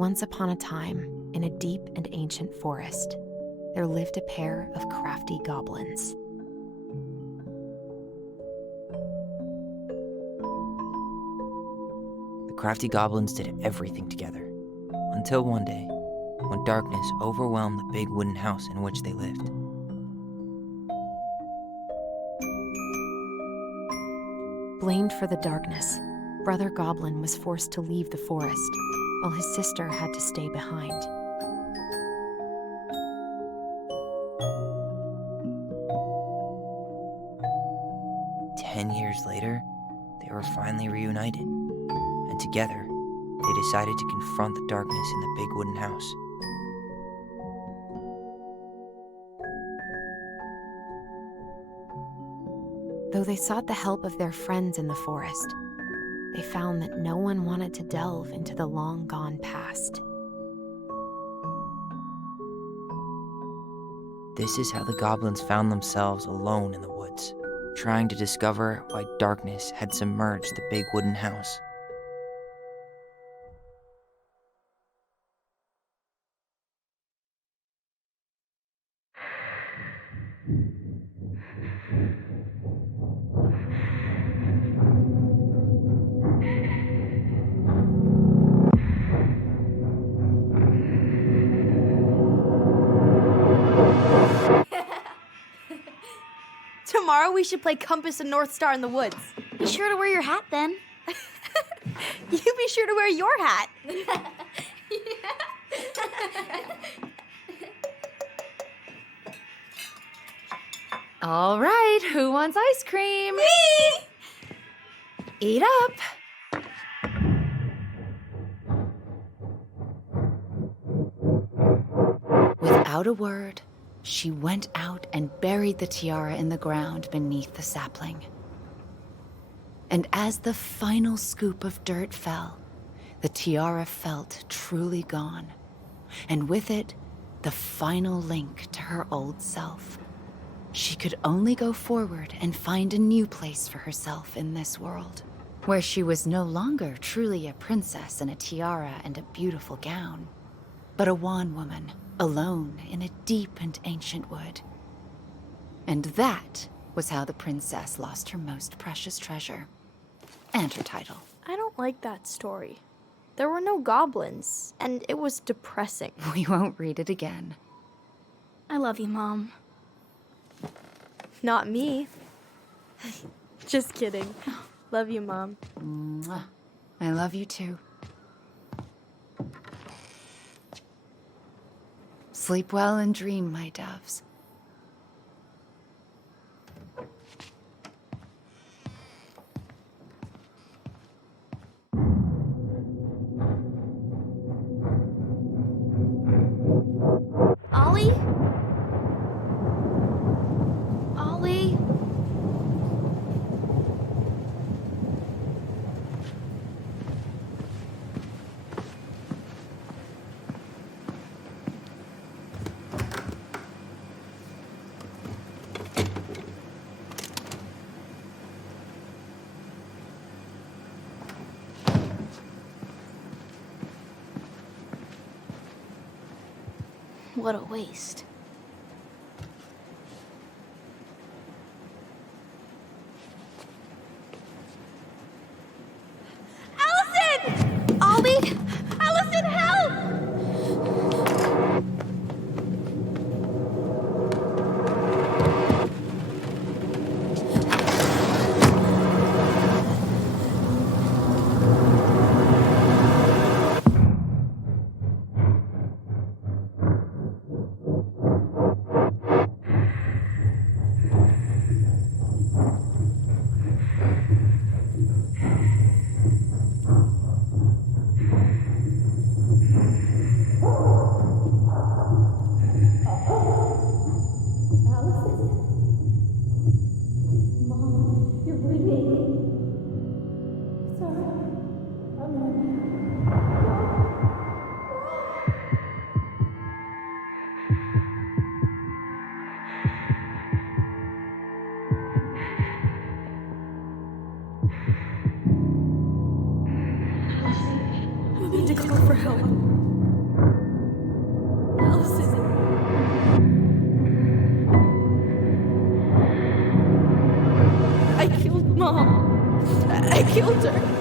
Once upon a time, in a deep and ancient forest, there lived a pair of crafty goblins. The crafty goblins did everything together, until one day, when darkness overwhelmed the big wooden house in which they lived. Blamed for the darkness, Brother Goblin was forced to leave the forest, while his sister had to stay behind. Years later, they were finally reunited, and together, they decided to confront the darkness in the big wooden house. Though they sought the help of their friends in the forest, they found that no one wanted to delve into the long-gone past. This is how the goblins found themselves alone in the woods, trying to discover why darkness had submerged the big wooden house. Tomorrow we should play Compass and North Star in the woods. Be sure to wear your hat then. You be sure to wear your hat. All right, who wants ice cream? Me! Eat up. Without a word, she went out and buried the tiara in the ground beneath the sapling. And as the final scoop of dirt fell, the tiara felt truly gone, and with it, the final link to her old self. She could only go forward and find a new place for herself in this world, where she was no longer truly a princess in a tiara and a beautiful gown, but a wan woman, alone in a deep and ancient wood. And that was how the princess lost her most precious treasure, and her title. I don't like that story. There were no goblins, and it was depressing. We won't read it again. I love you, Mom. Not me. Just kidding. Love you, Mom. Mwah. I love you too. Sleep well and dream, my doves. Ollie? Ollie? What a waste. Allison! Ollie! Allison, help! I need to call for help. killed her.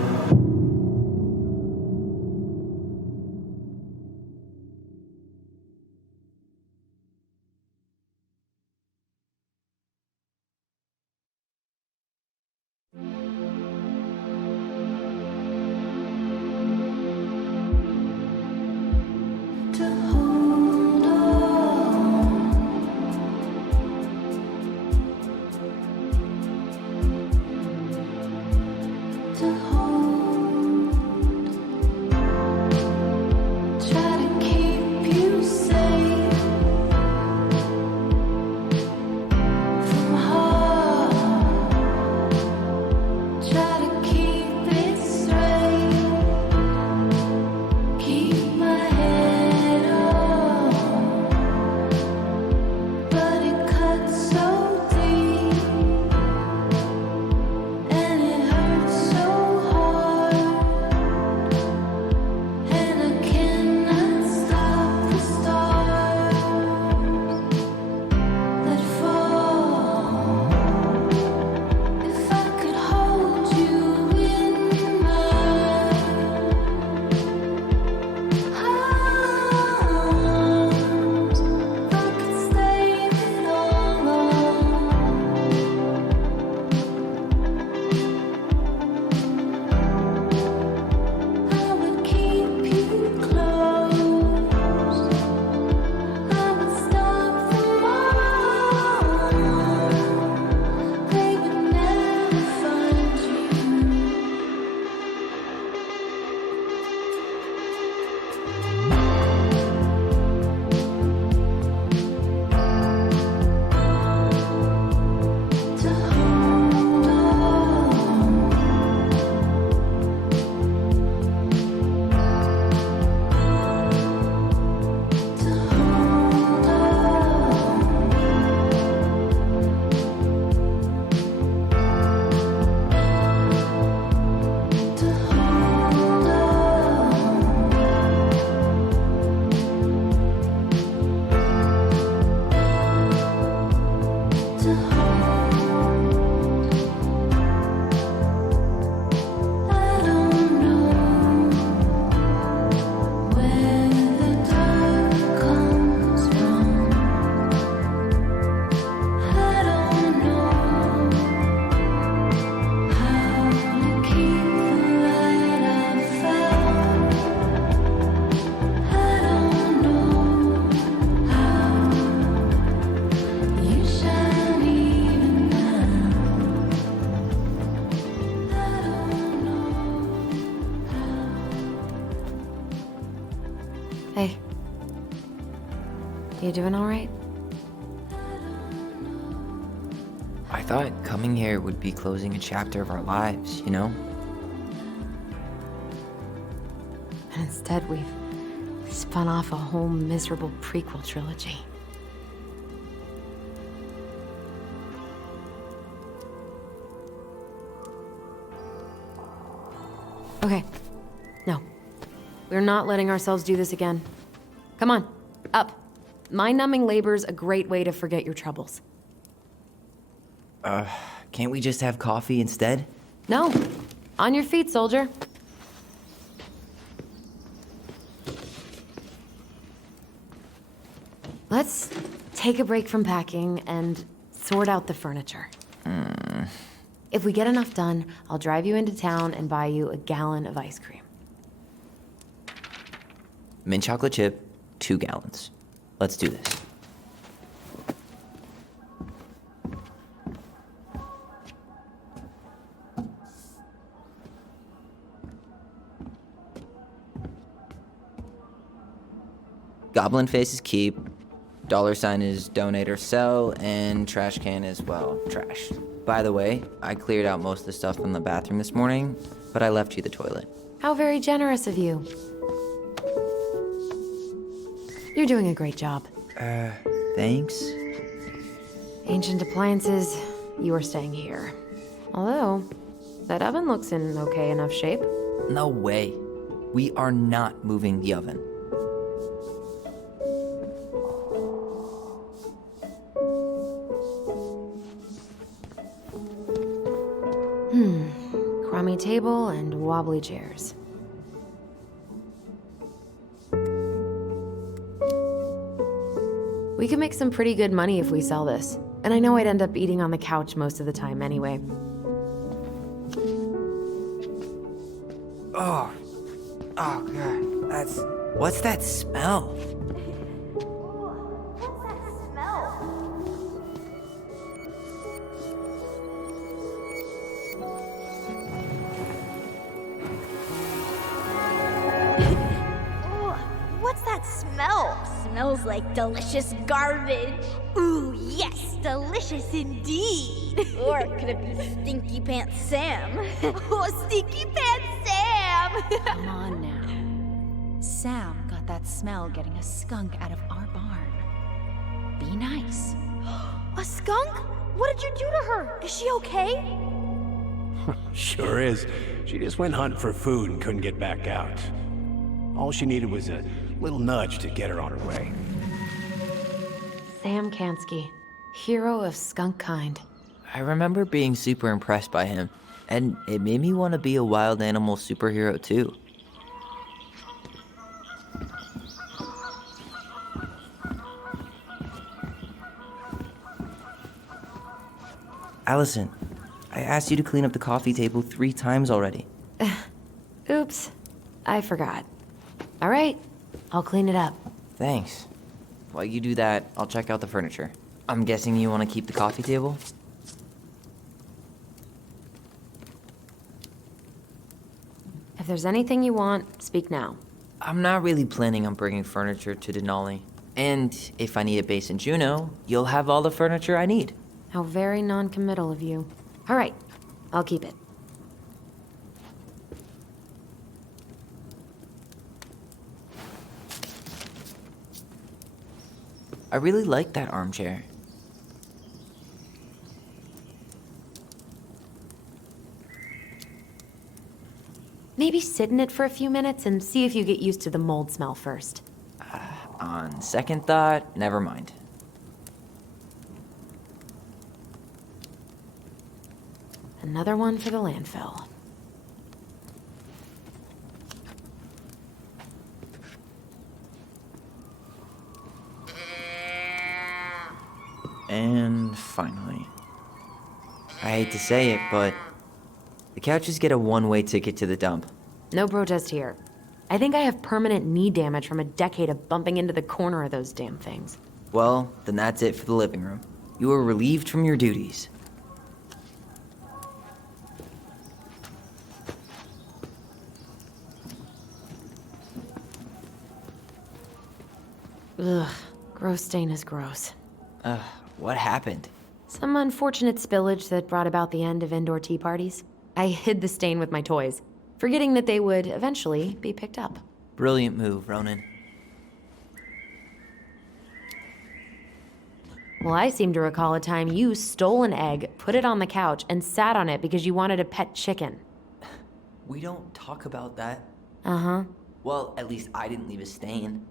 Hey. You doing all right? I thought coming here would be closing a chapter of our lives, you know? And instead, we've spun off a whole miserable prequel trilogy. Okay. No. We're not letting ourselves do this again. Come on, up. Mind-numbing labor's a great way to forget your troubles. Can't we just have coffee instead? No. On your feet, soldier. Let's take a break from packing and sort out the furniture. If we get enough done, I'll drive you into town and buy you a gallon of ice cream. Mint chocolate chip, 2 gallons. Let's do this. Goblin face is keep, $sign is donate or sell, and trash can is, well, trash. By the way, I cleared out most of the stuff from the bathroom this morning, but I left you the toilet. How very generous of you. You're doing a great job. Thanks? Ancient appliances, you are staying here. Although, that oven looks in okay enough shape. No way. We are not moving the oven. Crummy table and wobbly chairs. We could make some pretty good money if we sell this. And I know I'd end up eating on the couch most of the time anyway. Oh God, what's that smell? What's that smell? What's that smell? Smells like delicious garbage. Ooh, yes, delicious indeed. Or could it be Stinky Pants Sam? Oh, Stinky Pants Sam! Come on now. Sam got that smell getting a skunk out of our barn. Be nice. A skunk? What did you do to her? Is she okay? Sure is. She just went hunting for food and couldn't get back out. All she needed was a little nudge to get her on her way. Sam Kansky, hero of skunk kind. I remember being super impressed by him, and it made me want to be a wild animal superhero too. Allison, I asked you to clean up the coffee table 3 times already. Oops, I forgot. All right, I'll clean it up. Thanks. While you do that, I'll check out the furniture. I'm guessing you want to keep the coffee table? If there's anything you want, speak now. I'm not really planning on bringing furniture to Denali. And if I need a base in Juneau, you'll have all the furniture I need. How very non-committal of you. All right, I'll keep it. I really like that armchair. Maybe sit in it for a few minutes and see if you get used to the mold smell first. On second thought, never mind. Another one for the landfill. And finally. I hate to say it, but the couches get a one-way ticket to the dump. No protest here. I think I have permanent knee damage from a decade of bumping into the corner of those damn things. Well, then that's it for the living room. You are relieved from your duties. Ugh, gross stain is gross. What happened? Some unfortunate spillage that brought about the end of indoor tea parties. I hid the stain with my toys, forgetting that they would eventually be picked up. Brilliant move, Ronan. Well, I seem to recall a time you stole an egg, put it on the couch, and sat on it because you wanted a pet chicken. We don't talk about that. Uh-huh. Well, at least I didn't leave a stain.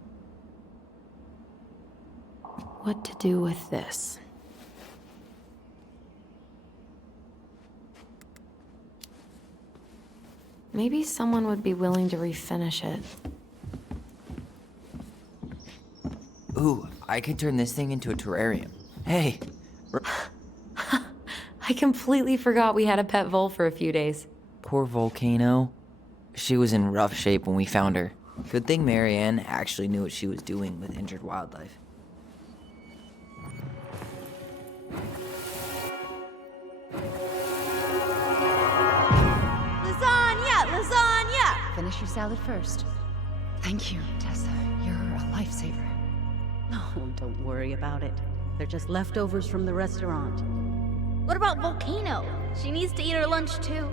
What to do with this? Maybe someone would be willing to refinish it. Ooh, I could turn this thing into a terrarium. Hey, I completely forgot we had a pet vole for a few days. poor Volcano. She was in rough shape when we found her. Good thing Marianne actually knew what she was doing with injured wildlife. Lasagna! Finish your salad first. Thank you, Tessa. You're a lifesaver. Oh, don't worry about it. They're just leftovers from the restaurant. What about Volcano? She needs to eat her lunch too.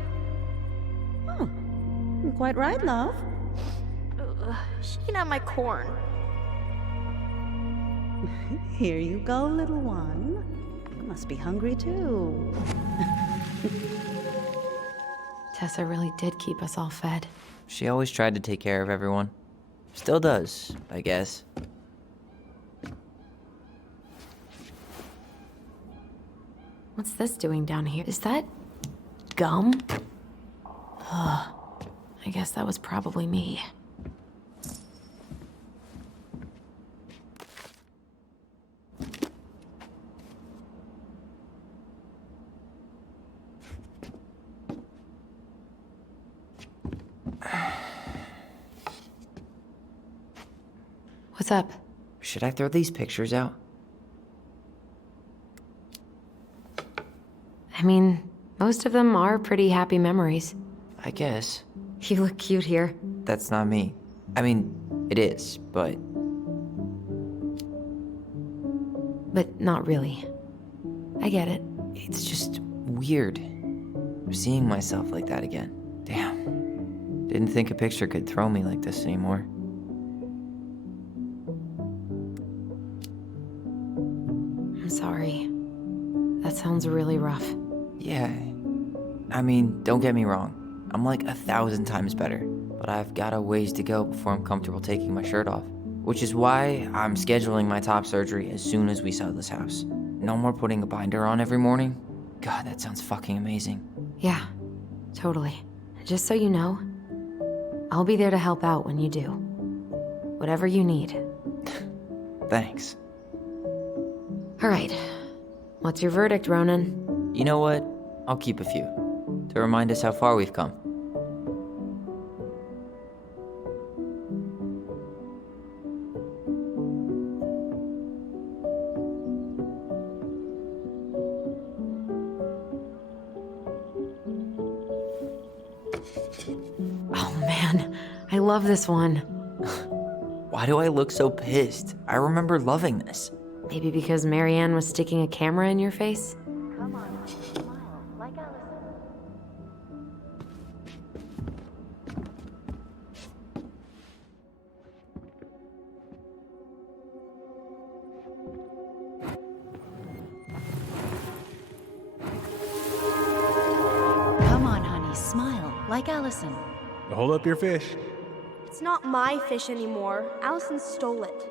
Oh, quite right, love. She can have my corn. Here you go, little one. You must be hungry too. Tessa really did keep us all fed. She always tried to take care of everyone. Still does, I guess. What's this doing down here? Is that gum? I guess that was probably me. What's up? Should I throw these pictures out? I mean, most of them are pretty happy memories. I guess. You look cute here. That's not me. I mean, it is, but Not really. I get it. it's just weird. Seeing myself like that again. Damn. Didn't think a picture could throw me like this anymore. I'm sorry. That sounds really rough. Yeah. I mean, don't get me wrong. I'm like 1,000 times better. But I've got a ways to go before I'm comfortable taking my shirt off. Which is why I'm scheduling my top surgery as soon as we sell this house. No more putting a binder on every morning. God, that sounds fucking amazing. Yeah, totally. Just so you know, I'll be there to help out when you do. Whatever you need. Thanks. All right. What's your verdict, Ronan? You know what? I'll keep a few. To remind us how far we've come. Oh man, I love this one. Why do I look so pissed? I remember loving this. Maybe because Marianne was sticking a camera in your face? Come on, honey, smile, like Allison. Hold up your fish. It's not my fish anymore. Allison stole it.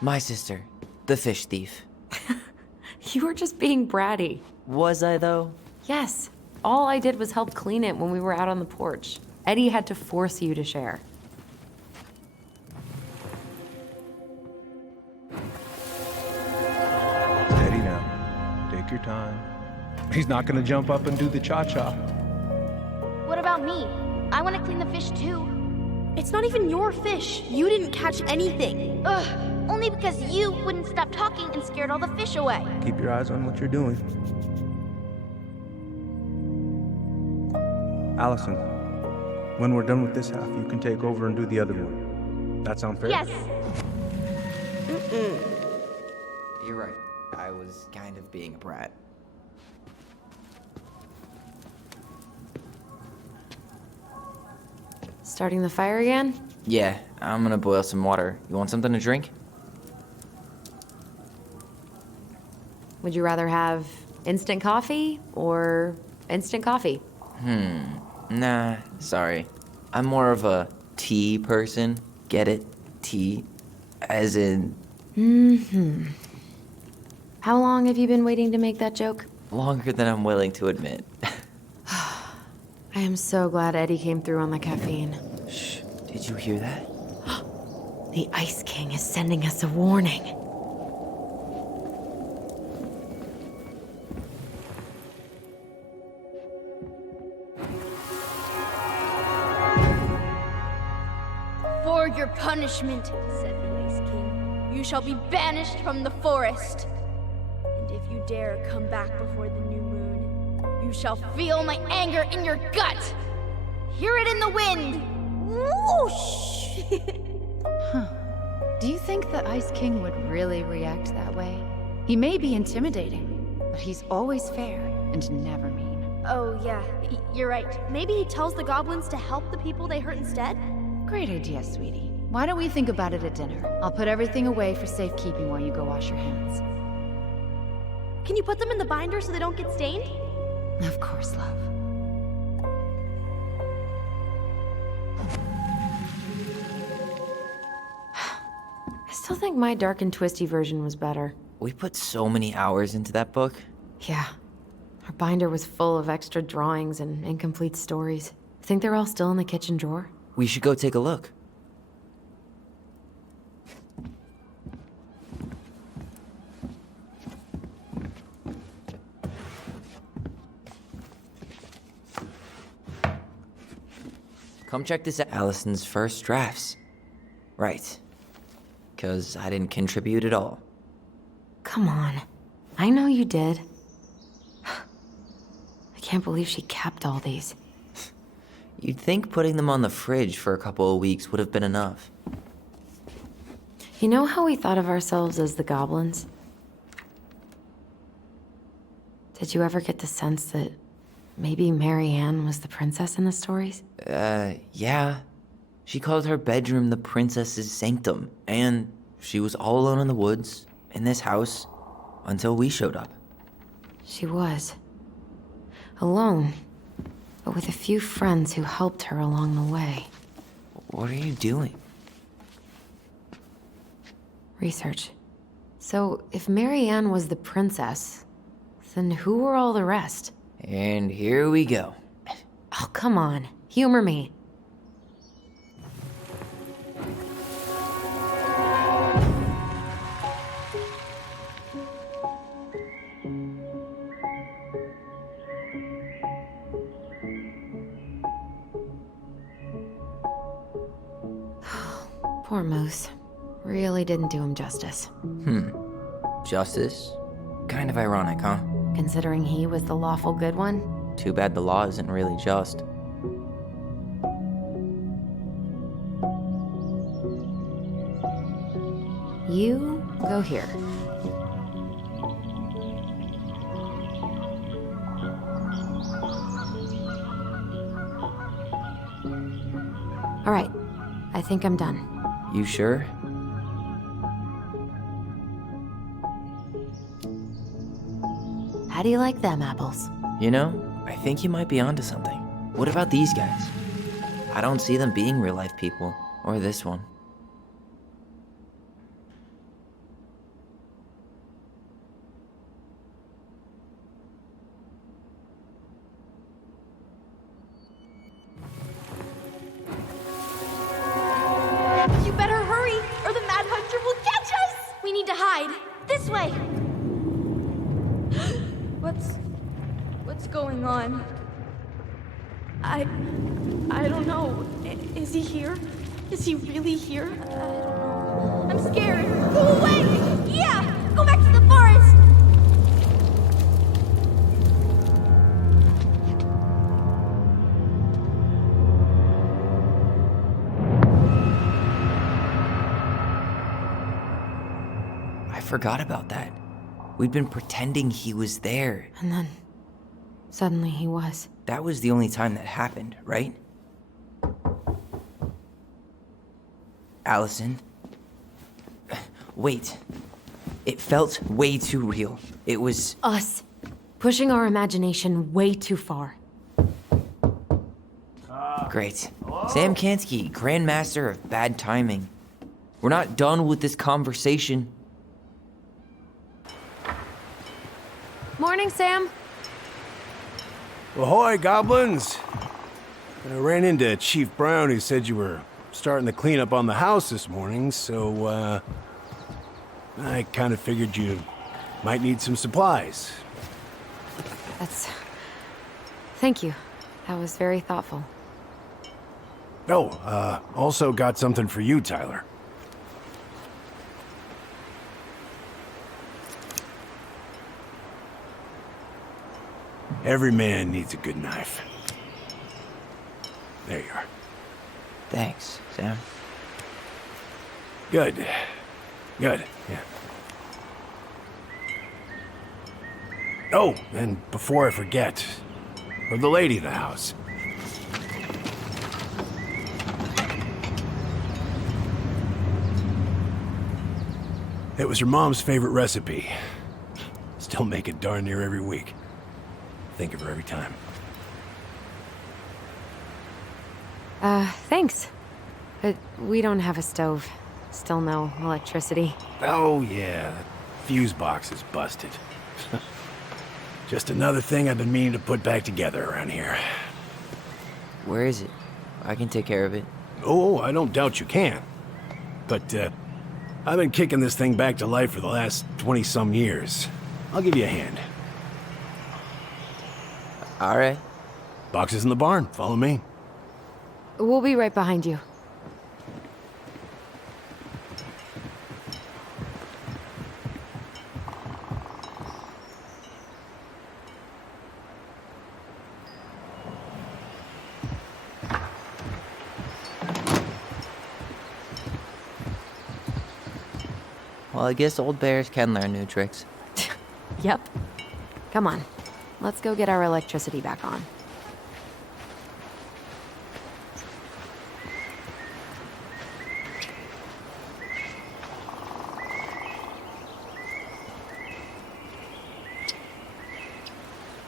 My sister, the fish thief. You were just being bratty. Was I though? Yes. All I did was help clean it when we were out on the porch. Eddie had to force you to share. Steady now. Take your time. He's not gonna jump up and do the cha-cha. What about me? I want to clean the fish too. It's not even your fish. You didn't catch anything. Ugh, only because you wouldn't stop talking and scared all the fish away. Keep your eyes on what you're doing. Allison, when we're done with this half, you can take over and do the other one. That sound fair? Yes. You're right. I was kind of being a brat. Starting the fire again? Yeah, I'm gonna boil some water. You want something to drink? Would you rather have instant coffee or instant coffee? Nah, sorry. I'm more of a tea person. Get it? Tea. As in, How long have you been waiting to make that joke? longer than I'm willing to admit. I am so glad Eddie came through on the caffeine. Shh, did you hear that? The Ice King is sending us a warning. For your punishment, said the Ice King, you shall be banished from the forest. And if you dare come back before the new moon, you shall feel my anger in your gut. Hear it in the wind. Whoosh! Do you think the Ice King would really react that way? He may be intimidating, but he's always fair and never mean. Oh, yeah, you're right. Maybe he tells the goblins to help the people they hurt instead? Great idea, sweetie. Why don't we think about it at dinner? I'll put everything away for safekeeping while you go wash your hands. Can you put them in the binder so they don't get stained? Of course, love. still think my dark and twisty version was better. We put so many hours into that book. Yeah. Our binder was full of extra drawings and incomplete stories. Think they're all still in the kitchen drawer? We should go take a look. Come check this out. Allison's first drafts. Right. 'Cause I didn't contribute at all. Come on. I know you did. I can't believe she kept all these. You'd think putting them on the fridge for a couple of weeks would have been enough. You know how we thought of ourselves as the goblins? Did you ever get the sense that maybe Mary Ann was the princess in the stories? Yeah. She called her bedroom the princess's sanctum, and she was all alone in the woods, in this house, until we showed up. She was. Alone, but with a few friends who helped her along the way. What are you doing? Research. So, if Mary Ann was the princess, then who were all the rest? And here we go. Oh, come on. Humor me. Poor Moose. Really didn't do him justice. Justice? Kind of ironic, huh? Considering he was the lawful good one. Too bad the law isn't really just. You go here. All right. I think I'm done. You sure? How do you like them apples? You know, I think you might be onto something. What about these guys? I don't see them being real-life people, or this one. You better hurry, or the Mad Hunter will catch us! We need to hide. This way! What's going on? I don't know. Is he here? Is he really here? I don't know. I'm scared. Go away! Yeah! Go back to the forest! I forgot about that. We'd been pretending he was there. And then, suddenly he was. That was the only time that happened, right? Allison? Wait. It felt way too real. It was... Us. Pushing our imagination way too far. Great. Sam Kansky, Grandmaster of Bad Timing. We're not done with this conversation. Morning, Sam. Ahoy, goblins! I ran into Chief Brown, who said you were starting the cleanup on the house this morning, so, I kind of figured you might need some supplies. Thank you. That was very thoughtful. Oh, also got something for you, Tyler. Every man needs a good knife. There you are. Thanks, Sam. Good. Good, yeah. Oh, and before I forget, for the lady of the house. It was her mom's favorite recipe. Still make it darn near every week. Think of her every time. Thanks. But we don't have a stove, Still no electricity. Oh, yeah. The fuse box is busted. Just another thing I've been meaning to put back together around here. Where is it? I can take care of it. Oh, I don't doubt you can. But, I've been kicking this thing back to life for the last 20-some years. I'll give you a hand. All right. Box is in the barn. Follow me. We'll be right behind you. Well, I guess old bears can learn new tricks. Yep. Come on. Let's go get our electricity back on.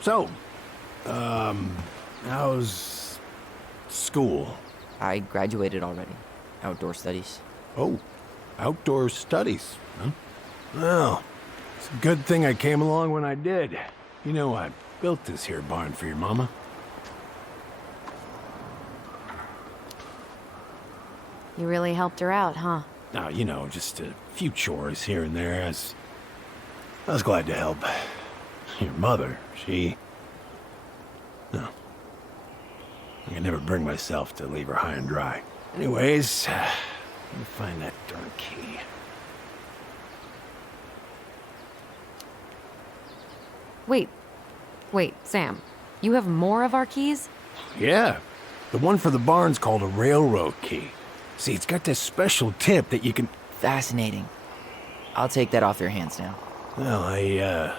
So, how's school? I graduated already. Outdoor studies. Oh, outdoor studies, huh? Well, it's a good thing I came along when I did. You know, I built this here barn for your mama. You really helped her out, huh? Now, you know, just a few chores here and there. I was glad to help. Your mother, she... No. I could never bring myself to leave her high and dry. Anyways, let me find that darn key. Wait, Sam. You have more of our keys? Yeah, the one for the barn's called a railroad key. See, it's got this special tip that you can... Fascinating. I'll take that off your hands now. Well, I,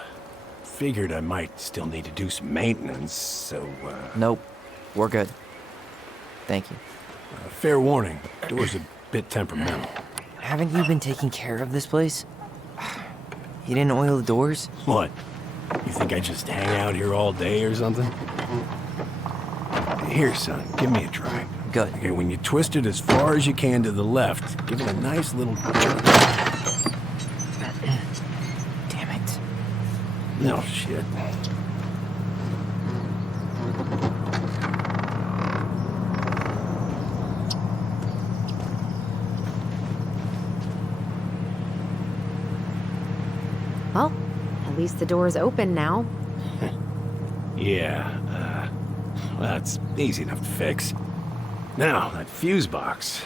figured I might still need to do some maintenance, so, Nope. We're good. Thank you. fair warning, door's a bit temperamental. Haven't you been taking care of this place? You didn't oil the doors? What? You think I just hang out here all day or something? Here, son, give me a try. Good. Okay, when you twist it as far as you can to the left, give it a nice little jerk. Damn it. No shit. Well, at least the door's open now. Yeah, that's easy enough to fix. Now, that fuse box.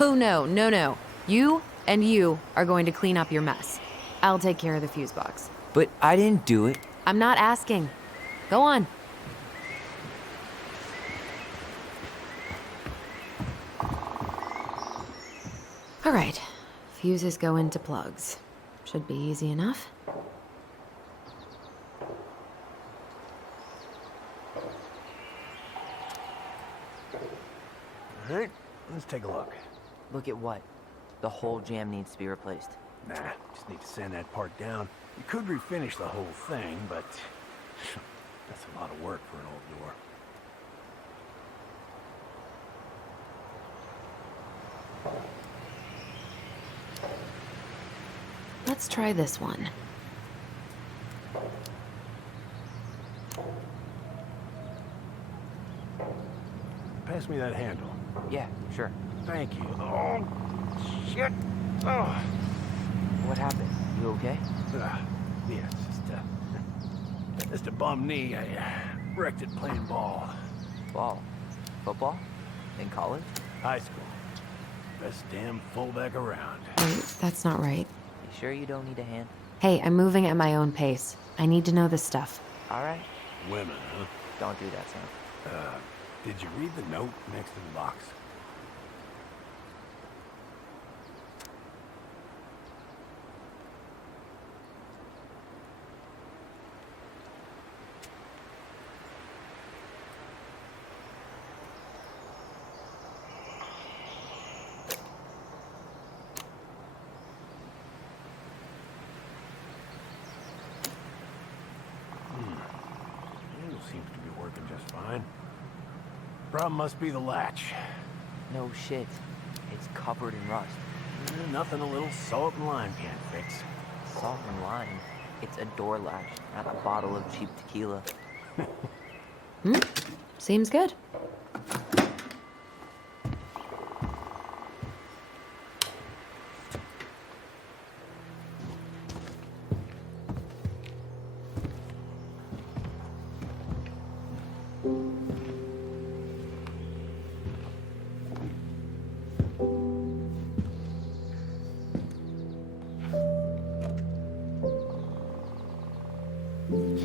Oh, no. You and you are going to clean up your mess. I'll take care of the fuse box. But I didn't do it. I'm not asking. Go on. All right. Fuses go into plugs. Should be easy enough. All right, let's take a look. Look at what? The whole jam needs to be replaced. Nah, just need to sand that part down. You could refinish the whole thing, but that's a lot of work for an old door. Let's try this one. Pass me that handle. Yeah, sure. Thank you. Oh, shit. Oh. What happened? You okay? Yeah, it's just a bum knee. I wrecked it playing ball. Ball? Football? In college? High school. Best damn fullback around. Wait, that's not right. You sure you don't need a hand? Hey, I'm moving at my own pace. I need to know this stuff. All right. Women, huh? Don't do that, Sam. Did you read the note next to the box? Seems to be working just fine. Problem must be the latch. No shit. It's covered in rust. Nothing a little salt and lime can't fix. Salt and lime. It's a door latch, not a bottle of cheap tequila. Seems good.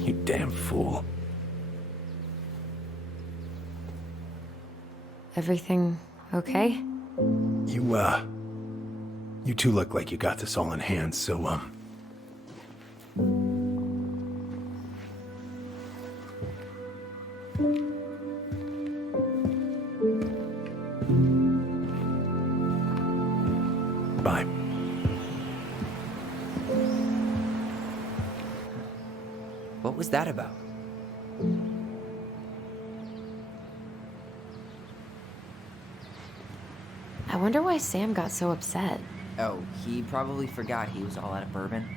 You damn fool. Everything okay? You two look like you got this all in hand, so, bye. What was that about? I wonder why Sam got so upset. Oh, he probably forgot he was all out of bourbon.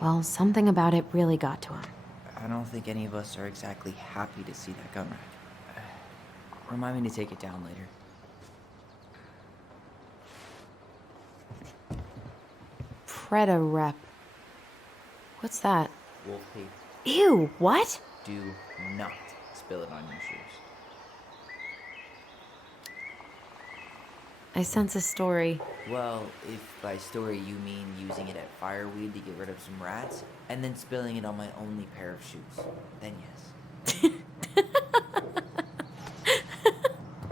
Well, something about it really got to him. I don't think any of us are exactly happy to see that gun rack. Remind me to take it down later. Preda rep. What's that? Wolf paper. Ew, what? Do not spill it on your shoes. I sense a story. Well, if by story you mean using it at fireweed to get rid of some rats, and then spilling it on my only pair of shoes, then yes.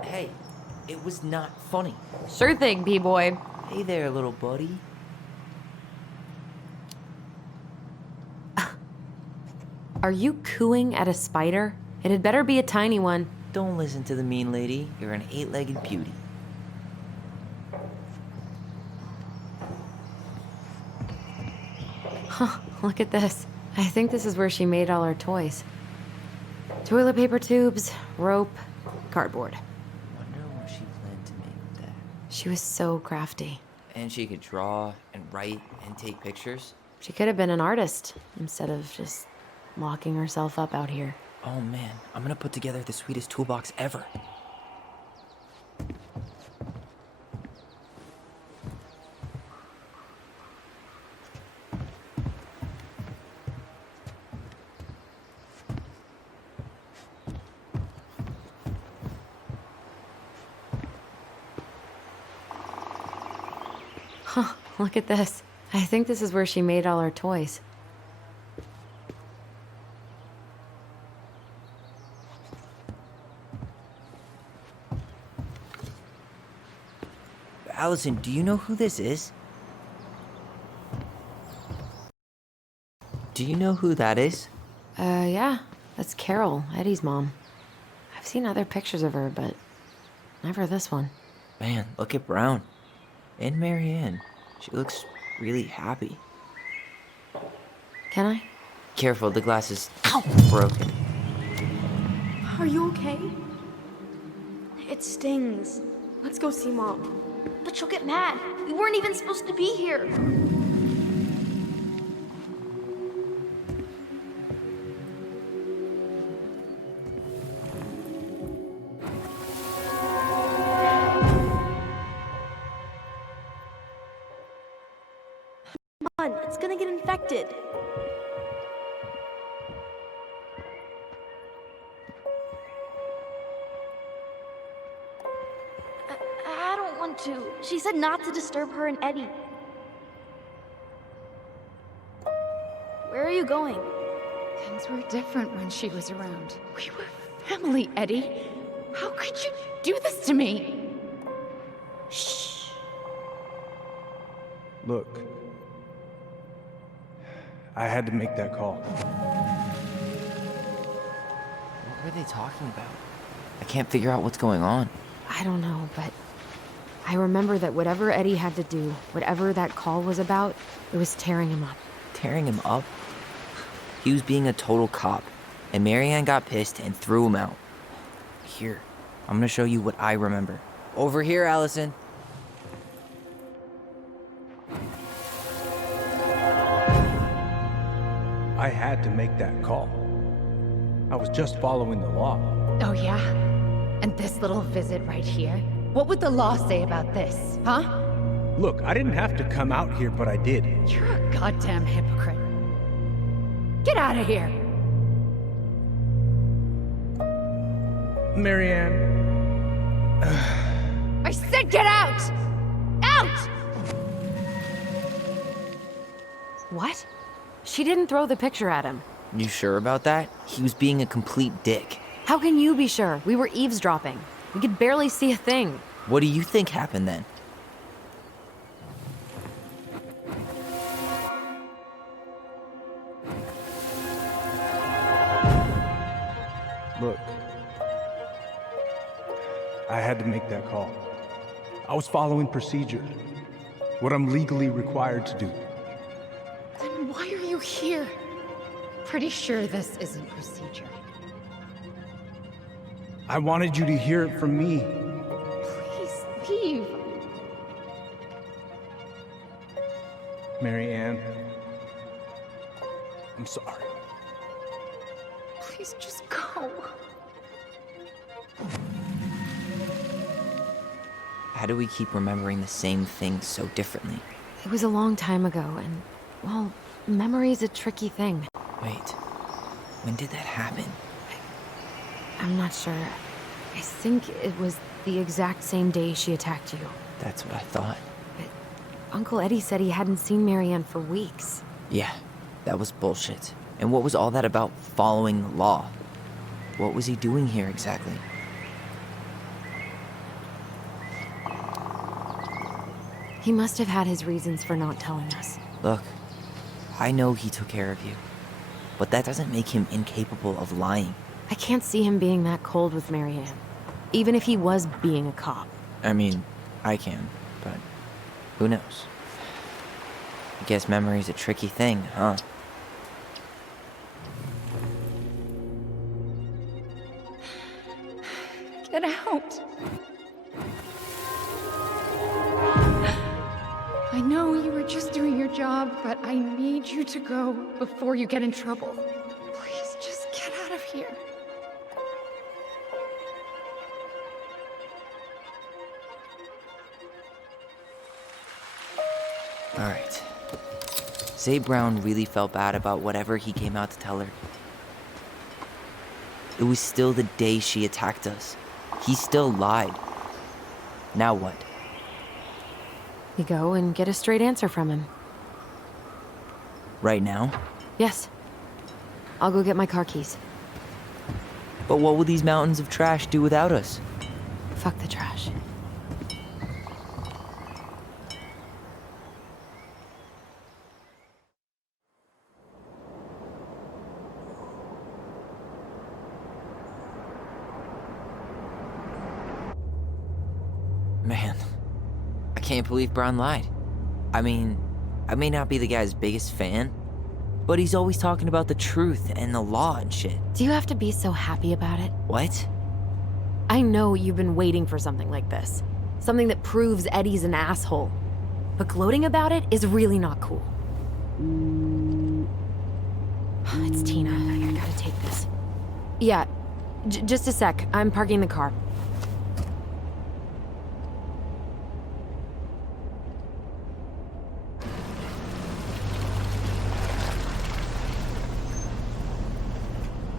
Hey, it was not funny. Sure thing, B-boy. Hey there, little buddy. Are you cooing at a spider? It had better be a tiny one. Don't listen to the mean lady. You're an 8-legged beauty. Huh, look at this. I think this is where she made all her toys. Toilet paper tubes, rope, cardboard. Wonder what she planned to make with that. She was so crafty. And she could draw and write and take pictures. She could have been an artist instead of just locking herself up out here. Oh man, I'm gonna put together the sweetest toolbox ever. Huh, look at this. I think this is where she made all her toys. Allison, do you know who this is? Do you know who that is? Yeah. That's Carol, Eddie's mom. I've seen other pictures of her, but never this one. Man, look at Brown. And Marianne. She looks really happy. Can I? Careful, the glass is broken. Are you okay? It stings. Let's go see Mom. But she'll get mad. We weren't even supposed to be here. Come on, it's gonna get infected. I don't want to. She said not to disturb her and Eddie. Where are you going? Things were different when she was around. We were family, Eddie. How could you do this to me? Shh. Look, I had to make that call. What were they talking about? I can't figure out what's going on. I don't know, but I remember that whatever Eddie had to do, whatever that call was about, it was tearing him up. Tearing him up? He was being a total cop, and Marianne got pissed and threw him out. Here, I'm gonna show you what I remember. Over here, Allison. I had to make that call. I was just following the law. Oh, yeah? And this little visit right here? What would the law say about this, huh? Look, I didn't have to come out here, but I did. You're a goddamn hypocrite. Get out of here! Marianne. I said get out! Out! What? She didn't throw the picture at him. You sure about that? He was being a complete dick. How can you be sure? We were eavesdropping. We could barely see a thing. What do you think happened then? Look, I had to make that call. I was following procedure, what I'm legally required to do. Then why are you here? Pretty sure this isn't procedure. I wanted you to hear it from me. Please leave. Marianne, I'm sorry. Please just go. How do we keep remembering the same things so differently? It was a long time ago, and, well, memory's a tricky thing. Wait, when did that happen? I'm not sure. I think it was the exact same day she attacked you. That's what I thought. But Uncle Eddie said he hadn't seen Marianne for weeks. Yeah, that was bullshit. And what was all that about following the law? What was he doing here exactly? He must have had his reasons for not telling us. Look, I know he took care of you, but that doesn't make him incapable of lying. I can't see him being that cold with Marianne, even if he was being a cop. I mean, I can, but who knows? I guess memory's a tricky thing, huh? Get out. I know you were just doing your job, but I need you to go before you get in trouble. Please just get out of here. Alright. Say Brown really felt bad about whatever he came out to tell her. It was still the day she attacked us. He still lied. Now what? We go and get a straight answer from him. Right now? Yes. I'll go get my car keys. But what will these mountains of trash do without us? Fuck the trash. Man, I can't believe Brown lied. I mean, I may not be the guy's biggest fan, but he's always talking about the truth and the law and shit. Do you have to be so happy about it? What? I know you've been waiting for something like this. Something that proves Eddie's an asshole. But gloating about it is really not cool. It's Tina. I gotta take this. Yeah, just a sec. I'm parking the car.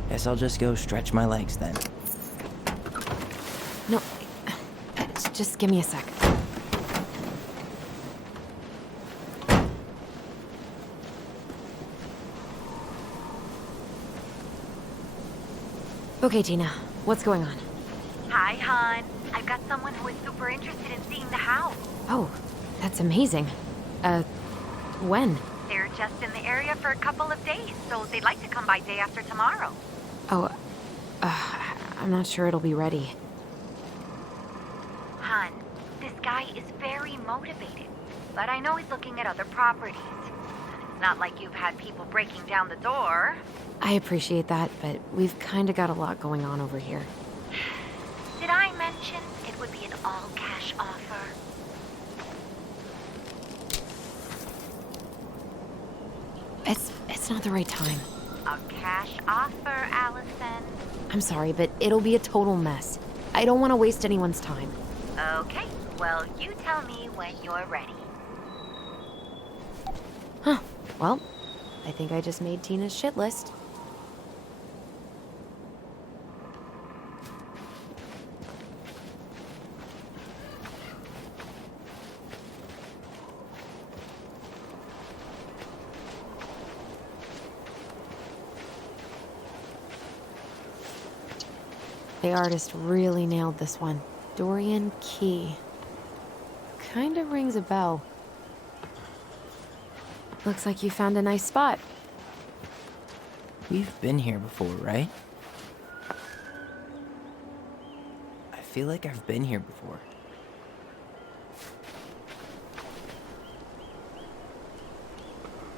Guess I'll just go stretch my legs then. No, just give me a sec. Okay, Tina, what's going on? Hi, hon. I've got someone who is super interested in seeing the house. Oh, that's amazing. When? They're just in the area for a couple of days, so they'd like to come by day after tomorrow. Oh, I'm not sure it'll be ready. Hon, this guy is very motivated, but I know he's looking at other properties. It's not like you've had people breaking down the door. I appreciate that, but we've kind of got a lot going on over here. all-cash offer. It's not the right time. A cash offer, Allison. I'm sorry, but it'll be a total mess. I don't want to waste anyone's time. Okay, well, you tell me when you're ready. Huh. Well, I think I just made Tina's shit list. The artist really nailed this one. Dorian Key. Kinda rings a bell. Looks like you found a nice spot. We've been here before, right? I feel like I've been here before.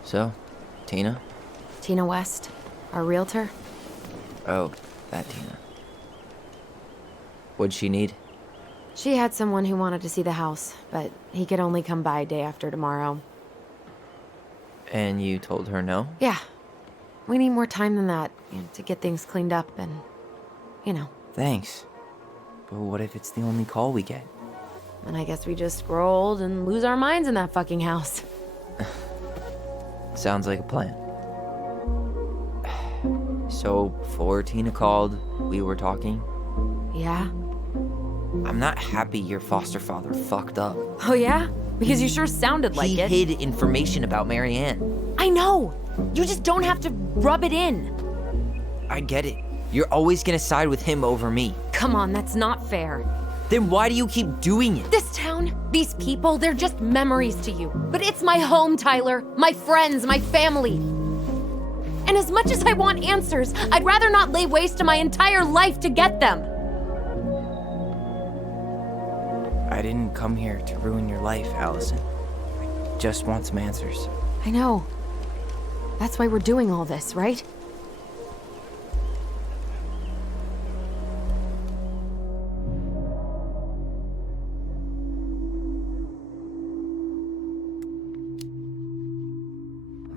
So, Tina? Tina West, our realtor. Oh, that Tina. What'd she need? She had someone who wanted to see the house, but he could only come by day after tomorrow. And you told her no? Yeah. We need more time than that, to get things cleaned up and, Thanks. But what if it's the only call we get? And I guess we just grow old and lose our minds in that fucking house. Sounds like a plan. So, before Tina called, we were talking. Yeah? I'm not happy your foster father fucked up. Oh yeah? Because you sure sounded like it. He hid information about Marianne. I know! You just don't have to rub it in. I get it. You're always gonna side with him over me. Come on, that's not fair. Then why do you keep doing it? This town, these people, they're just memories to you. But it's my home, Tyler. My friends, my family. And as much as I want answers, I'd rather not lay waste to my entire life to get them. I didn't come here to ruin your life, Allison. I just want some answers. I know. That's why we're doing all this, right?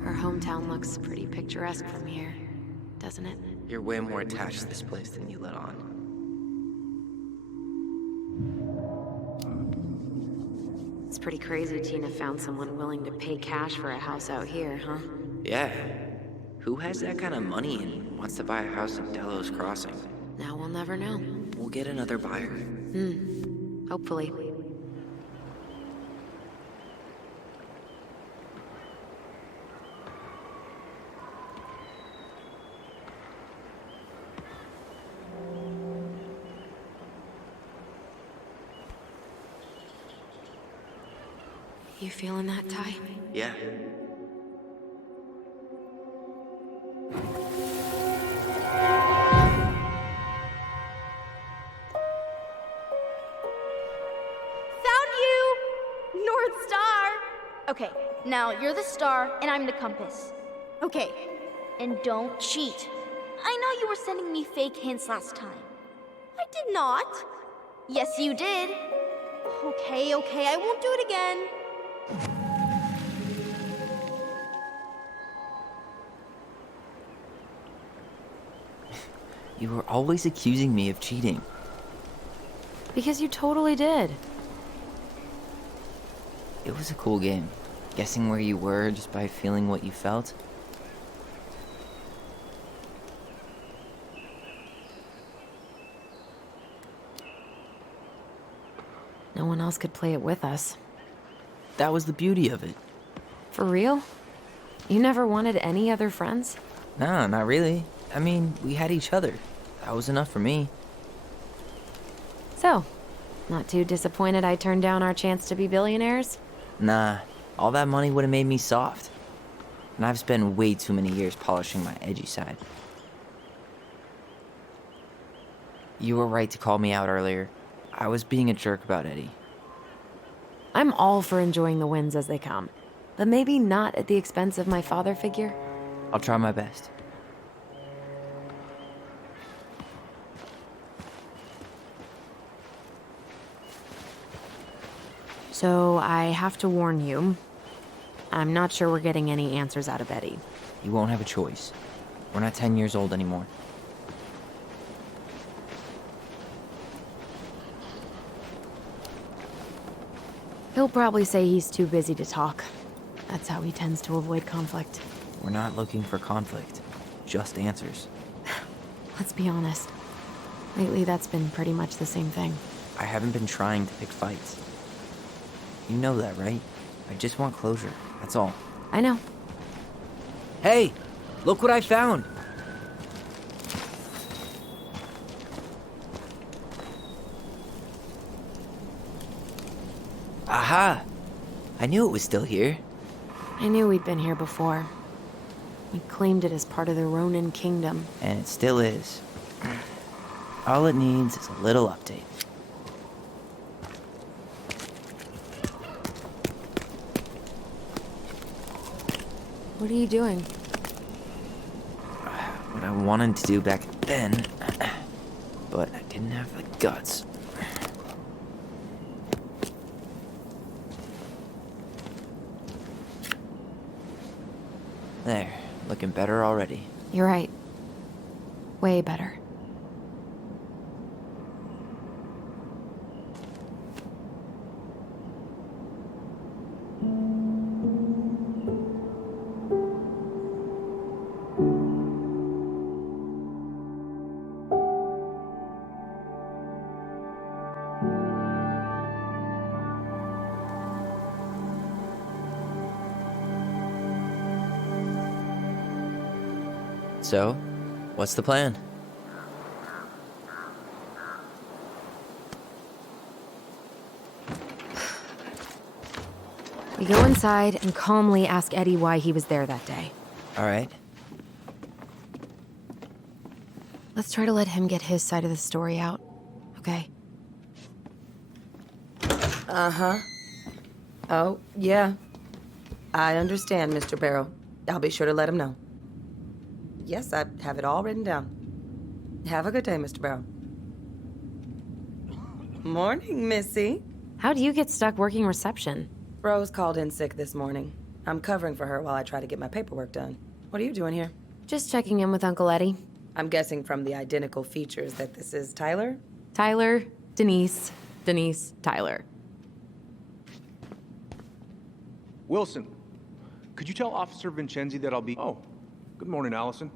Our hometown looks pretty picturesque from here, doesn't it? You're way more attached to this place than you let on. It's pretty crazy Tina found someone willing to pay cash for a house out here, huh? Yeah. Who has that kind of money and wants to buy a house in Delos Crossing? Now we'll never know. We'll get another buyer. Hopefully. You feeling that, Ty? Yeah. Found you! North Star! Okay, now you're the star and I'm the compass. Okay, and don't cheat. I know you were sending me fake hints last time. I did not. Yes, you did. Okay, I won't do it again. You were always accusing me of cheating. Because you totally did. It was a cool game. Guessing where you were just by feeling what you felt. No one else could play it with us. That was the beauty of it. For real? You never wanted any other friends? No, not really. I mean, we had each other. That was enough for me. So, not too disappointed I turned down our chance to be billionaires? Nah, all that money would have made me soft. And I've spent way too many years polishing my edgy side. You were right to call me out earlier. I was being a jerk about Eddie. I'm all for enjoying the wins as they come, but maybe not at the expense of my father figure. I'll try my best. So I have to warn you. I'm not sure we're getting any answers out of Eddie. You won't have a choice. We're not 10 years old anymore. He'll probably say he's too busy to talk. That's how he tends to avoid conflict. We're not looking for conflict, just answers. Let's be honest. Lately, that's been pretty much the same thing. I haven't been trying to pick fights. You know that, right? I just want closure, that's all. I know. Hey, look what I found! Aha! I knew it was still here. I knew we'd been here before. We claimed it as part of the Ronin kingdom. And it still is. All it needs is a little update. What are you doing? What I wanted to do back then, but I didn't have the guts. There, looking better already. You're right. Way better. So, what's the plan? We go inside and calmly ask Eddie why he was there that day. All right. Let's try to let him get his side of the story out, okay? Uh-huh. Oh, yeah. I understand, Mr. Barrow. I'll be sure to let him know. Yes, I have it all written down. Have a good day, Mr. Barrow. Morning, Missy. How'd you get stuck working reception? Rose called in sick this morning. I'm covering for her while I try to get my paperwork done. What are you doing here? Just checking in with Uncle Eddie. I'm guessing from the identical features that this is Tyler? Tyler, Denise, Denise, Tyler. Wilson, could you tell Officer Vincenzi that I'll be... Oh, good morning, Allison.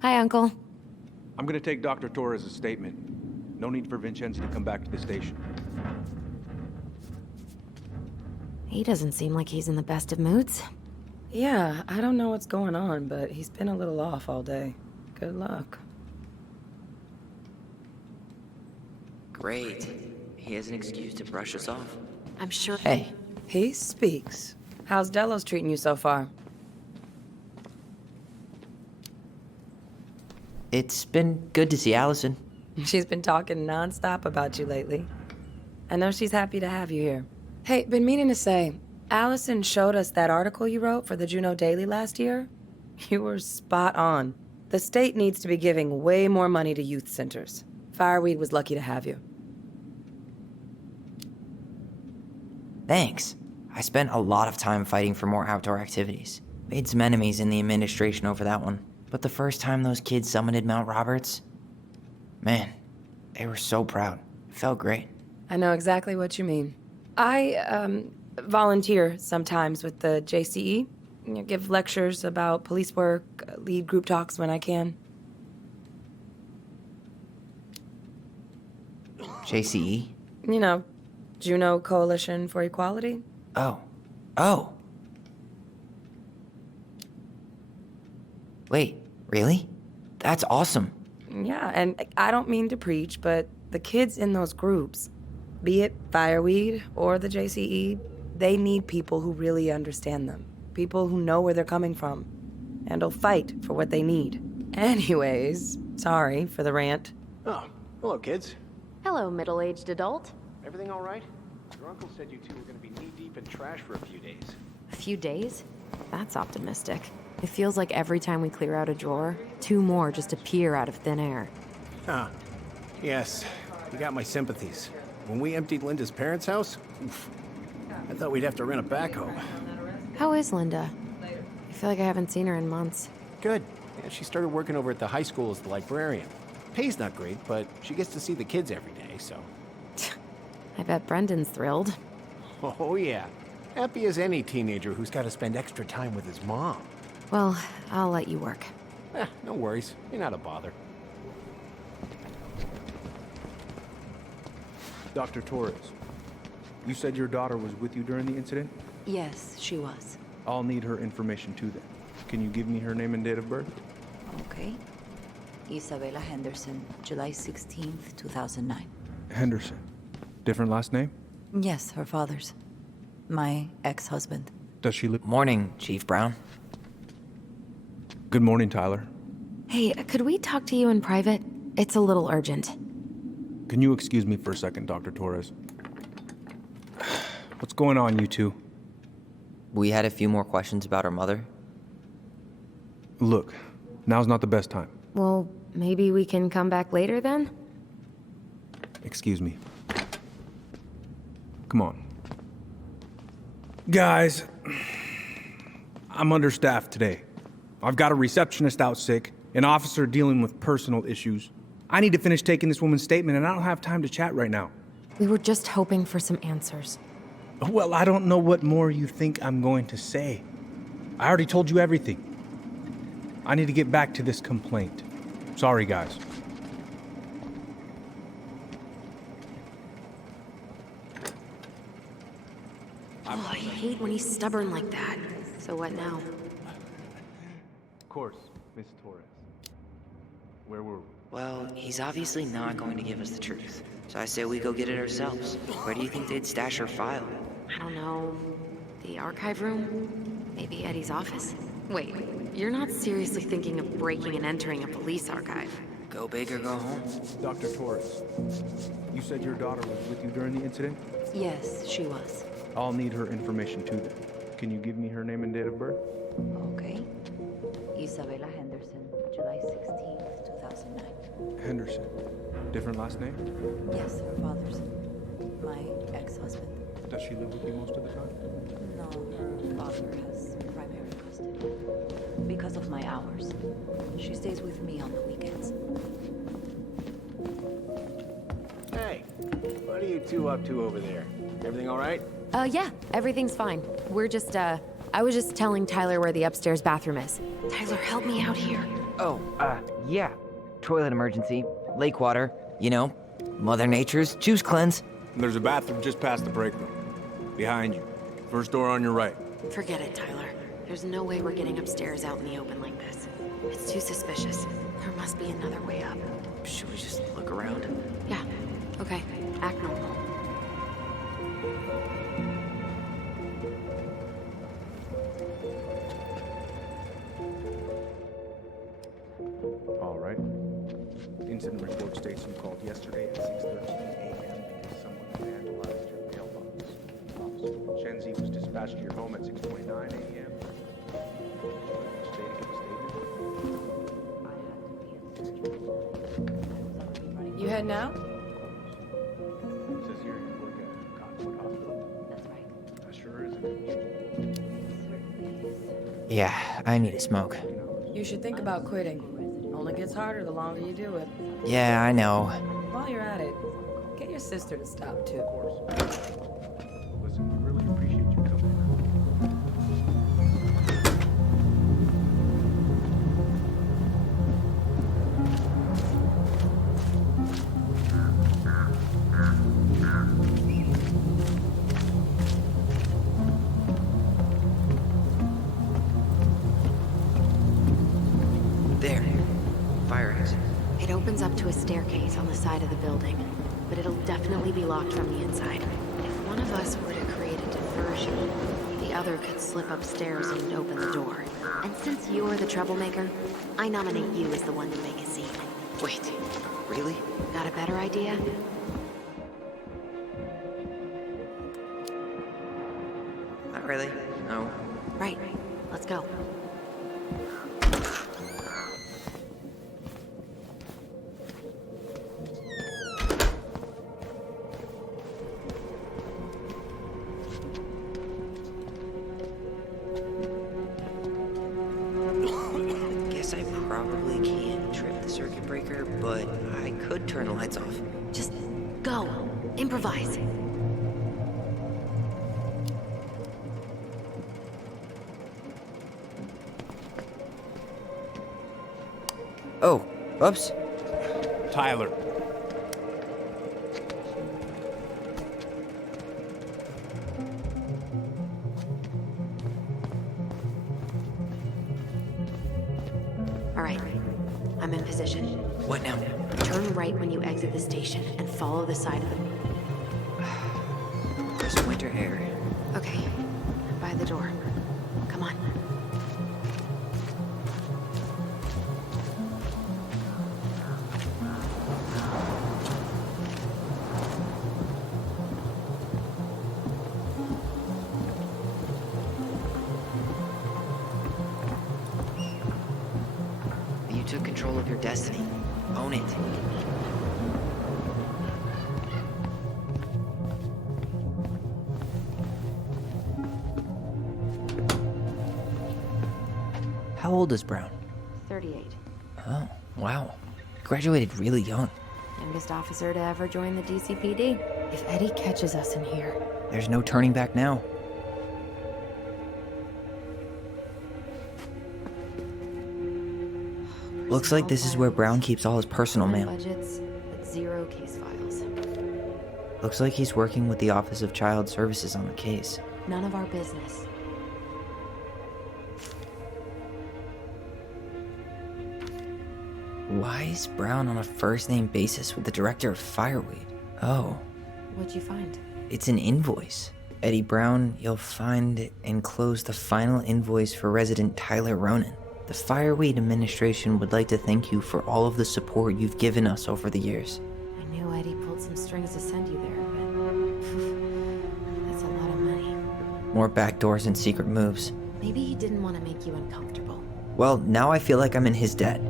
Hi, Uncle. I'm gonna take Dr. Torres' statement. No need for Vincenzi to come back to the station. He doesn't seem like he's in the best of moods. Yeah, I don't know what's going on, but he's been a little off all day. Good luck. Great. He has an excuse to brush us off. I'm sure... Hey. He speaks. How's Delos treating you so far? It's been good to see Allison. She's been talking nonstop about you lately. I know she's happy to have you here. Hey, been meaning to say, Allison showed us that article you wrote for the Juneau Daily last year. You were spot on. The state needs to be giving way more money to youth centers. Fireweed was lucky to have you. Thanks. I spent a lot of time fighting for more outdoor activities. Made some enemies in the administration over that one. But the first time those kids summited Mount Roberts, man, they were so proud. It felt great. I know exactly what you mean. I, volunteer sometimes with the JCE. You know, give lectures about police work, lead group talks when I can. JCE? You know, Juneau Coalition for Equality. Oh. Wait, really? That's awesome. Yeah, and I don't mean to preach, but the kids in those groups, be it Fireweed or the JCE, they need people who really understand them. People who know where they're coming from and will fight for what they need. Anyways, sorry for the rant. Oh, hello, kids. Hello, middle-aged adult. Everything all right? Your uncle said you two were going to be knee-deep in trash for a few days. A few days? That's optimistic. It feels like every time we clear out a drawer, 2 more just appear out of thin air. Ah, yes. You got my sympathies. when we emptied Linda's parents' house, oof, I thought we'd have to rent a backhoe. How is Linda? I feel like I haven't seen her in months. Good. Yeah, she started working over at the high school as the librarian. Pay's not great, but she gets to see the kids every day, so... I bet Brendan's thrilled. Oh, yeah. Happy as any teenager who's got to spend extra time with his mom. Well, I'll let you work. No worries. You're not a bother. Dr. Torres, you said your daughter was with you during the incident? Yes, she was. I'll need her information too then. Can you give me her name and date of birth? Okay. Isabella Henderson, July 16th, 2009. Henderson. Different last name? Yes, her father's. My ex-husband. Does she live? Morning, Chief Brown. Good morning, Tyler. Hey, could we talk to you in private? It's a little urgent. Can you excuse me for a second, Dr. Torres? What's going on, you two? We had a few more questions about her mother. Look, now's not the best time. Well, maybe we can come back later then? Excuse me. Come on. Guys, I'm understaffed today. I've got a receptionist out sick, an officer dealing with personal issues. I need to finish taking this woman's statement, and I don't have time to chat right now. We were just hoping for some answers. Well, I don't know what more you think I'm going to say. I already told you everything. I need to get back to this complaint. Sorry, guys. Oh, I hate when he's stubborn like that. So what now? Of course, Miss Torres. Where were we? Well, he's obviously not going to give us the truth. So I say we go get it ourselves. Where do you think they'd stash her file? I don't know. The archive room? Maybe Eddie's office? Wait, you're not seriously thinking of breaking and entering a police archive? Go big or go home. Dr. Torres, you said your daughter was with you during the incident? Yes, she was. I'll need her information too then. Can you give me her name and date of birth? Okay. Isabella Henderson, July 16th, 2009. Henderson. Different last name? Yes, her father's. My ex-husband. Does she live with you most of the time? No, her father has primary custody. Because of my hours. She stays with me on the weekends. Hey, what are you two up to over there? Everything all right? Yeah, everything's fine. We're just, I was just telling Tyler where the upstairs bathroom is. Tyler, help me out here. Oh, yeah. Toilet emergency. Lake water. You know, Mother Nature's juice cleanse. There's a bathroom just past the break room. Behind you. First door on your right. Forget it, Tyler. There's no way we're getting upstairs out in the open like this. It's too suspicious. There must be another way up. Should we just look around? Yeah, okay. Act normal. All right. Incident report states you called yesterday at 6:13 a.m. because someone vandalized your mailbox. Officer Chenzi was dispatched to your home at 6:29 a.m. You head now? It says here you work at Cottonwood Hospital. That's right. That sure is an Yeah, I need a smoke. You should think about quitting. Only gets harder the longer you do it. Yeah, I know. While you're at it, get your sister to stop too. Listen, we really appreciate you coming. There. Fire exit. It opens up to a staircase on the side of the building, but it'll definitely be locked from the inside. If one of us were to create a diversion, the other could slip upstairs and open the door. And since you're the troublemaker, I nominate you as the one to make a scene. Wait, really? Got a better idea? Not really. No. Right. Let's go. turn the lights off. Just go. Improvise. Oh, oops. Tyler. All right. I'm in position. What now? Turn right when you exit the station and follow the side of the... There's winter air. Okay. I'm by the door. Come on. You took control of your destiny. Own it. How old is Brown? 38. Oh, wow. Graduated really young. Youngest officer to ever join the DCPD. If Eddie catches us in here... There's no turning back now. Looks like this is where Brown keeps all his personal mail. Budgets, but 0 case files. Looks like he's working with the Office of Child Services on the case. None of our business. Why is Brown on a first-name basis with the director of Fireweed? Oh, What'd you find? it's an invoice. Eddie Brown, you'll find enclosed the final invoice for resident Tyler Ronan. The Fireweed administration would like to thank you for all of the support you've given us over the years. I knew Eddie pulled some strings to send you there, but... that's a lot of money. More backdoors and secret moves. Maybe he didn't want to make you uncomfortable. Well, now I feel like I'm in his debt.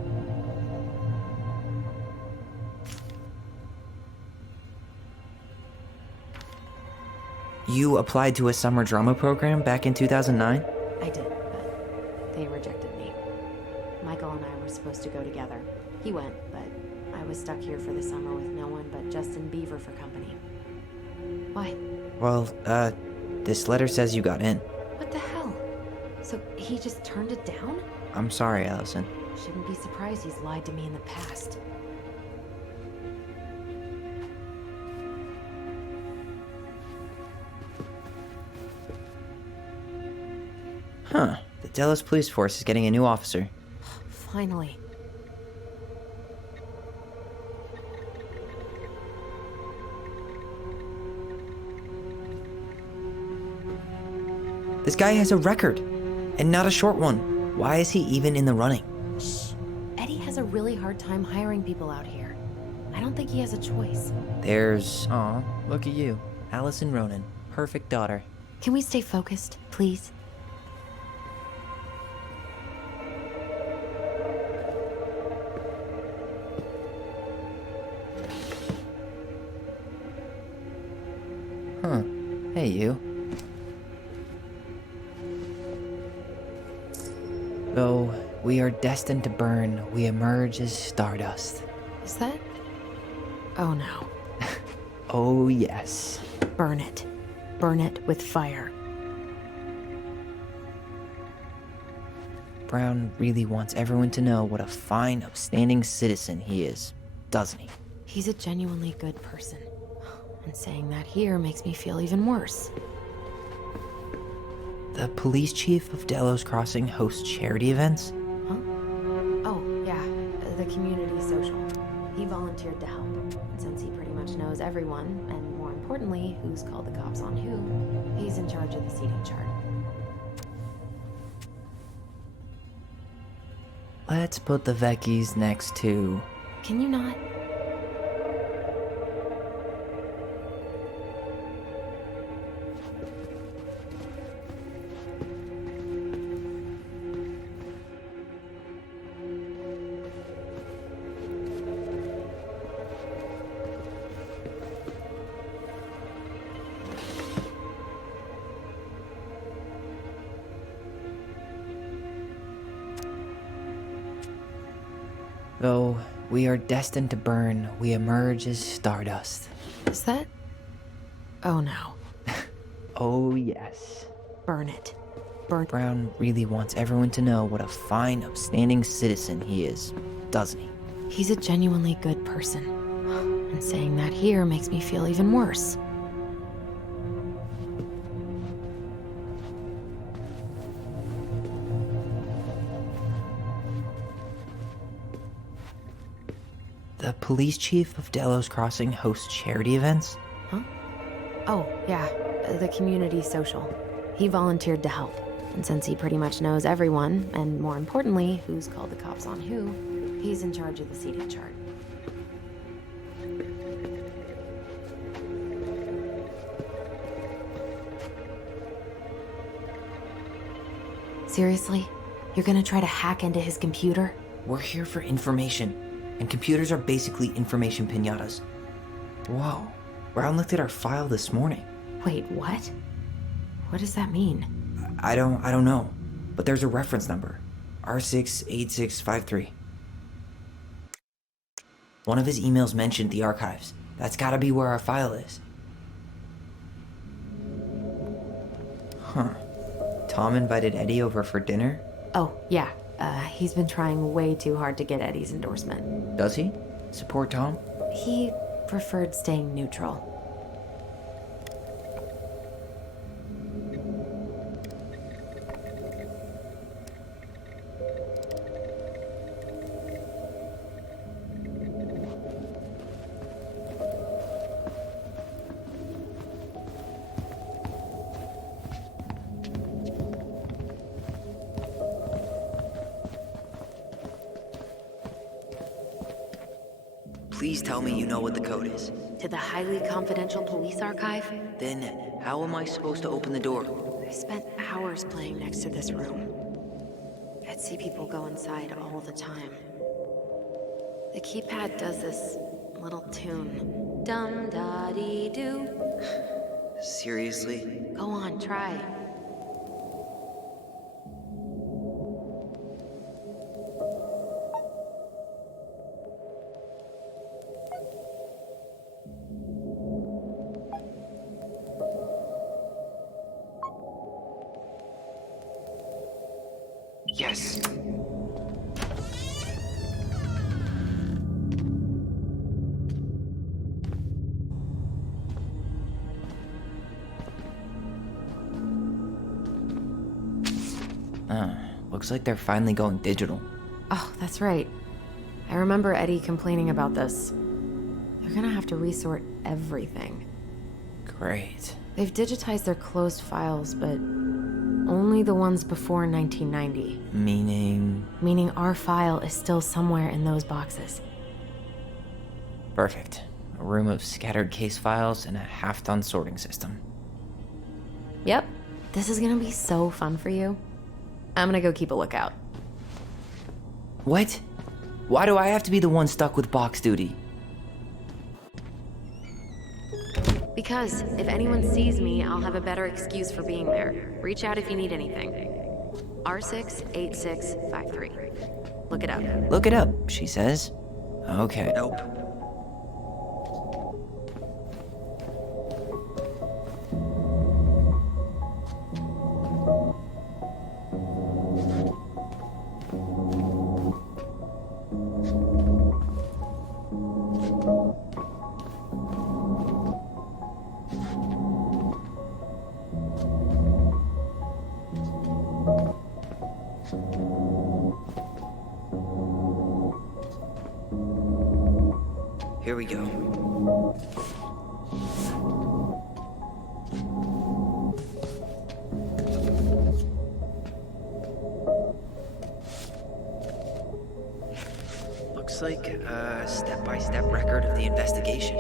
You applied to a summer drama program back in 2009? I did, but they rejected me. Michael and I were supposed to go together. He went, but I was stuck here for the summer with no one but Justin Beaver for company. Why? Well, this letter says you got in. What the hell? So he just turned it down? I'm sorry, Allison. Shouldn't be surprised he's lied to me in the past. Huh. The Delos Police Force is getting a new officer. Finally. This guy has a record, and not a short one. Why is he even in the running? Shh. Eddie has a really hard time hiring people out here. I don't think he has a choice. There's... Aw, look at you. Allison Ronan. Perfect daughter. Can we stay focused, please? Huh. Hey, you. Though we are destined to burn, we emerge as stardust. Is that... Oh no. Oh, yes. Burn it. Burn it with fire. Brown really wants everyone to know what a fine, upstanding citizen he is, doesn't he? He's a genuinely good person. And saying that here makes me feel even worse. The police chief of Delos Crossing hosts charity events? Huh? Oh, yeah. The community social. He volunteered to help. And since he pretty much knows everyone, and more importantly, who's called the cops on who, he's in charge of the seating chart. Let's put the Vecchies next to... Can you not? Though We are destined to burn. We emerge as stardust. Is that? Oh no. Oh, yes. Burn it. Burn. Brown really wants everyone to know what a fine, upstanding citizen he is, doesn't he? He's a genuinely good person. And saying that here makes me feel even worse. The police chief of Delos Crossing hosts charity events? Huh? Oh, yeah. The community social. He volunteered to help. And since he pretty much knows everyone, and more importantly, who's called the cops on who, he's in charge of the seating chart. Seriously? You're gonna try to hack into his computer? We're here for information, and computers are basically information piñatas. Whoa, Brown looked at our file this morning. Wait, what? What does that mean? I don't know, but there's a reference number, R68653. One of his emails mentioned the archives. That's gotta be where our file is. Huh. Tom invited Eddie over for dinner? Oh, yeah. He's been trying way too hard to get Eddie's endorsement. Does he? Support Tom? He preferred staying neutral. Please tell me you know what the code is. To the highly confidential police archive? Then, how am I supposed to open the door? I spent hours playing next to this room. I'd see people go inside all the time. The keypad does this little tune. Dum-da-dee-doo. Seriously? Go on, try. Yes. Looks like they're finally going digital. Oh, that's right. I remember Eddie complaining about this. They're gonna have to resort everything. Great. They've digitized their closed files, but only the ones before 1990. Meaning? Meaning our file is still somewhere in those boxes. Perfect. A room of scattered case files and a half-done sorting system. Yep. This is gonna be so fun for you. I'm gonna go keep a lookout. What? Why do I have to be the one stuck with box duty? Because if anyone sees me, I'll have a better excuse for being there. Reach out if you need anything. R68653. Look it up. Look it up, she says. Okay. Nope. Here we go. Looks like a step-by-step record of the investigation.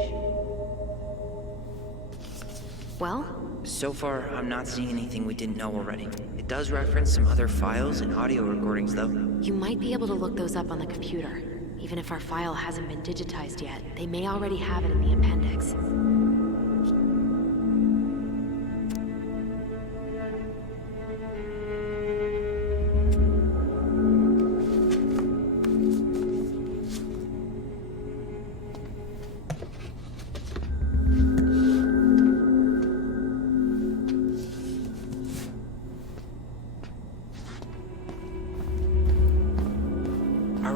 Well? So far, I'm not seeing anything we didn't know already. It does reference some other files and audio recordings, though. You might be able to look those up on the computer. Even if our file hasn't been digitized yet, they may already have it in the appendix.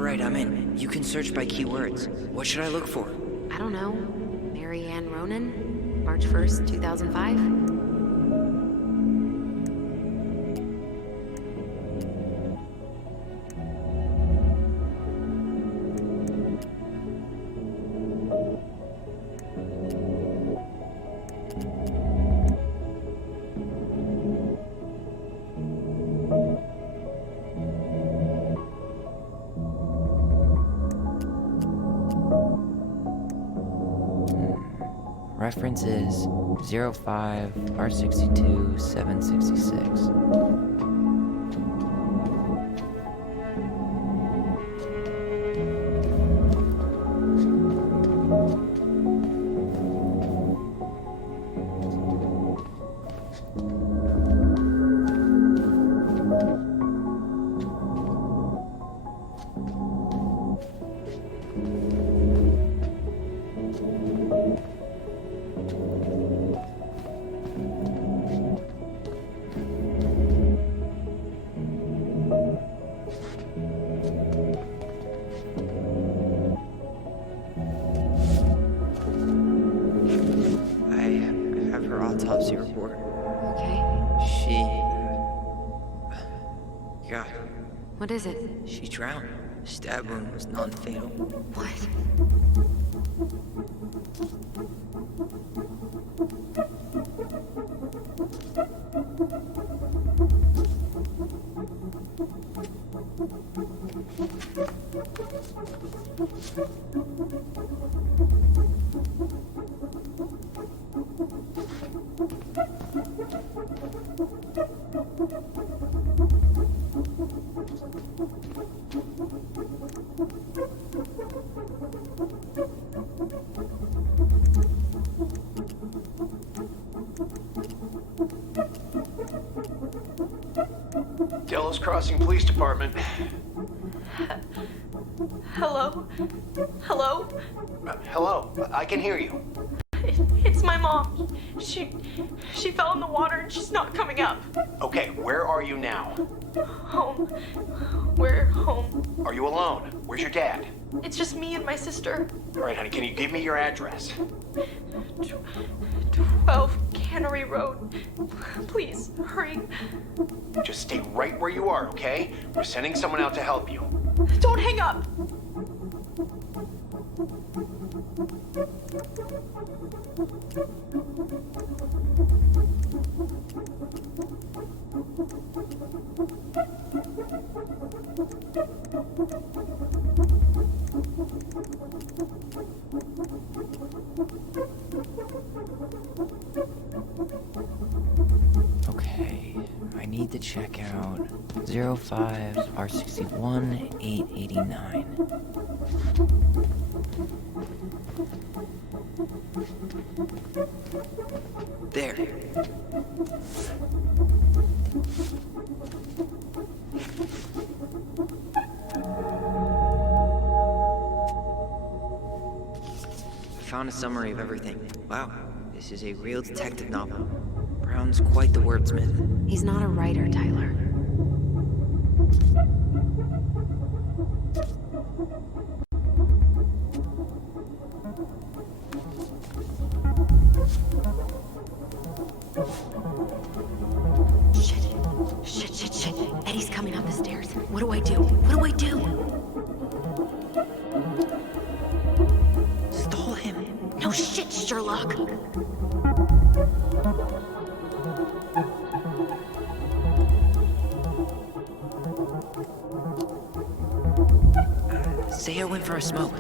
Alright, I'm in. You can search by keywords. What should I look for? I don't know. Mary Ann Ronan? March 1st, 2005? Reference is 05 R62 766. Autopsy report. Okay. God. What is it? She drowned. Stab wound was non-fatal. What? Delos Crossing Police Department. Hello? Hello? Hello, I can hear you. It's my mom. She fell in the water and she's not coming up. Okay, where are you now? Home. We're home. Are you alone? Where's your dad? It's just me and my sister. All right, honey, can you give me your address? 12 Cannery Road. Please, hurry. Just stay right where you are, okay? We're sending someone out to help you. Don't hang up. Okay, I need to check out 05 R61 889. There. I found a summary of everything. Wow, this is a real detective novel. Brown's quite the wordsmith. He's not a writer, Tyler. Shit. Eddie's coming up the stairs. What do I do? Stall him. No shit, Sherlock. Say I went for a smoke.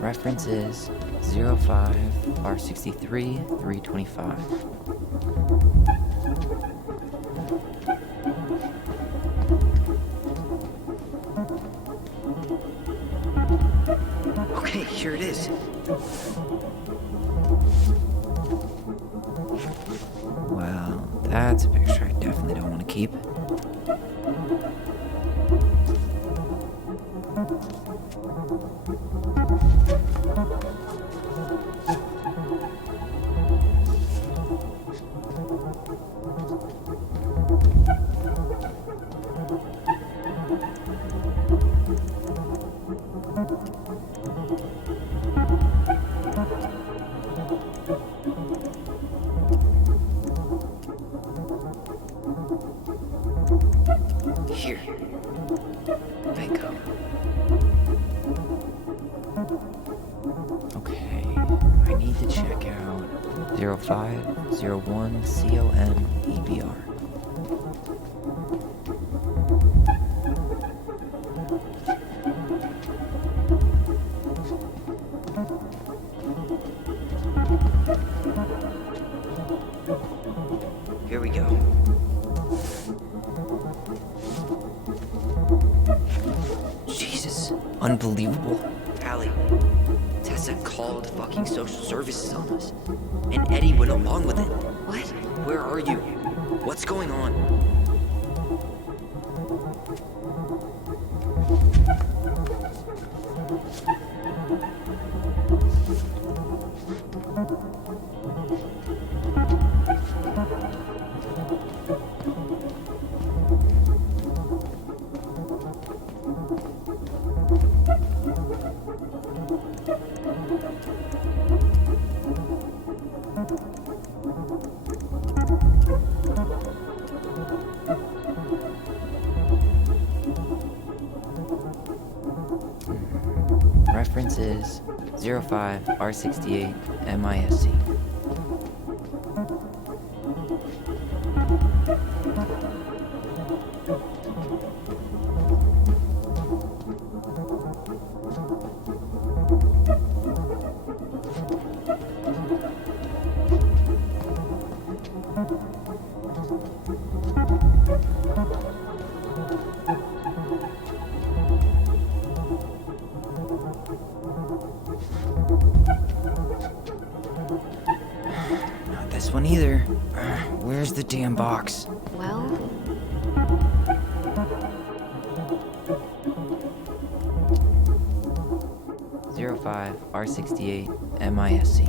Reference is 05 R63 325. Okay, here it is. Well, that's a picture I definitely don't want to keep. Here. Thank you. Okay, I need to check out 0501 COMEBR. Here we go. Jesus, unbelievable. Allie, Tessa called fucking social services on us. And Eddie went along with it. What? Where are you? What's going on? Reference is 05R68 MISC. Not this one either. Where's the damn box? Well, 05R68 MISC.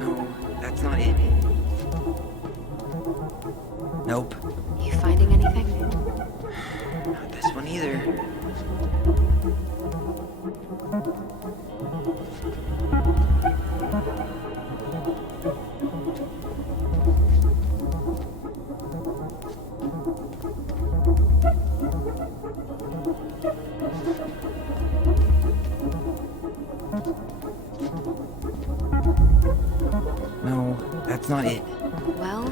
No, that's not it. Nope. you finding anything? Not this one either. No, that's not it. Well,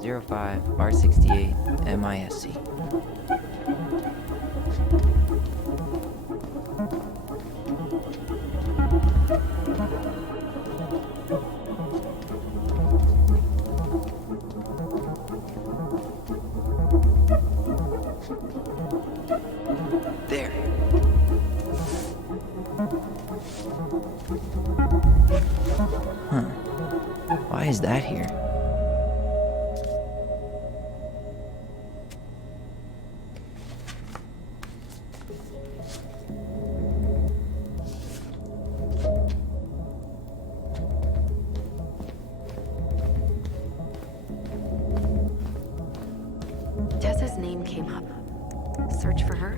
05R68 MISC. There. Huh. Why is that here? Tessa's name came up. Search for her?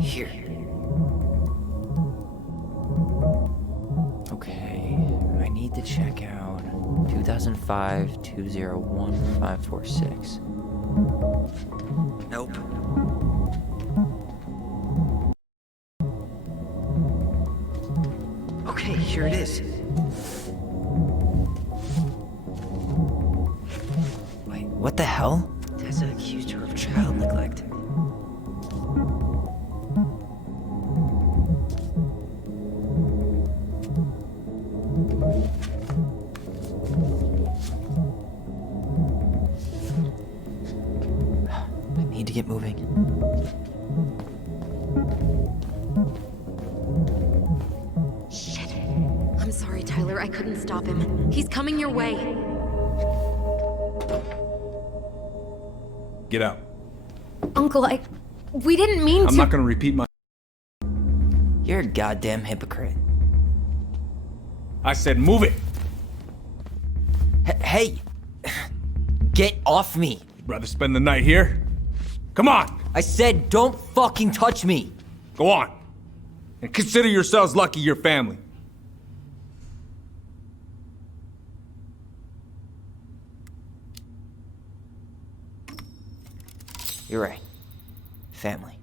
Here. Okay, I need to check out 2005-201-546. Nope. Okay, here it is. Wait, what the hell? Tessa accused her of child neglect. I need to get moving. Shit. I'm sorry, Tyler. I couldn't stop him. He's coming your way. Get out. Uncle, we didn't mean to. I'm not gonna repeat my... You're a goddamn hypocrite. I said move it! Hey! Get off me! You'd rather spend the night here? Come on! I said don't fucking touch me! Go on. And consider yourselves lucky you're family. You're right. Family.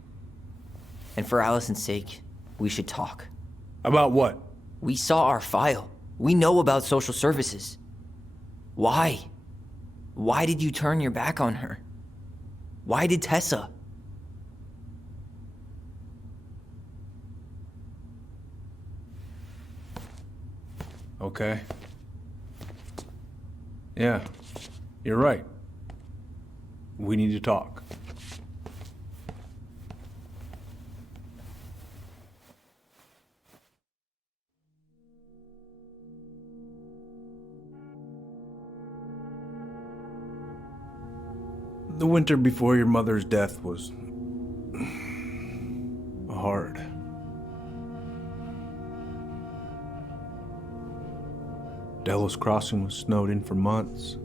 And for Allison's sake, we should talk. About what? We saw our file. We know about social services. Why? Why did you turn your back on her? Why did Tessa? Okay. Yeah, you're right. We need to talk. The winter before your mother's death was hard. Delos Crossing was snowed in for months.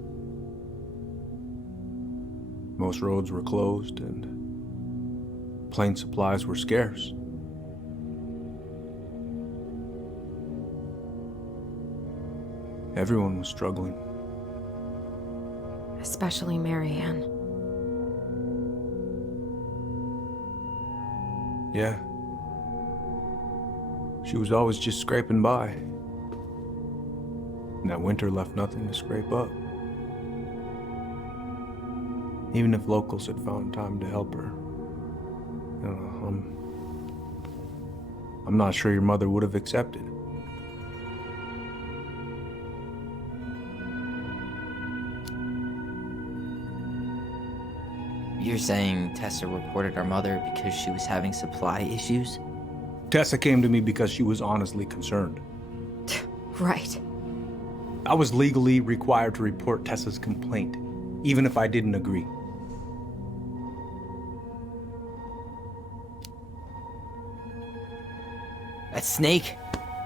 Most roads were closed and plane supplies were scarce. Everyone was struggling. Especially Marianne. Yeah. She was always just scraping by. And that winter left nothing to scrape up. Even if locals had found time to help her. I don't know, I'm not sure your mother would have accepted. You're saying Tessa reported our mother because she was having supply issues? Tessa came to me because she was honestly concerned. Right. I was legally required to report Tessa's complaint, even if I didn't agree. That snake?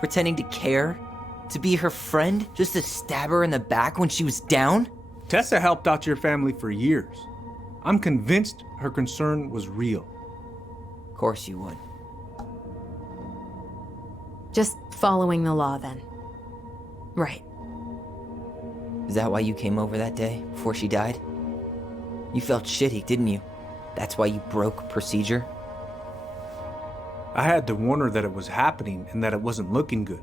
Pretending to care? To be her friend? Just to stab her in the back when she was down? Tessa helped out your family for years. I'm convinced her concern was real. Of course you would. Just following the law, then. Right. Is that why you came over that day, before she died? You felt shitty, didn't you? That's why you broke procedure? I had to warn her that it was happening and that it wasn't looking good.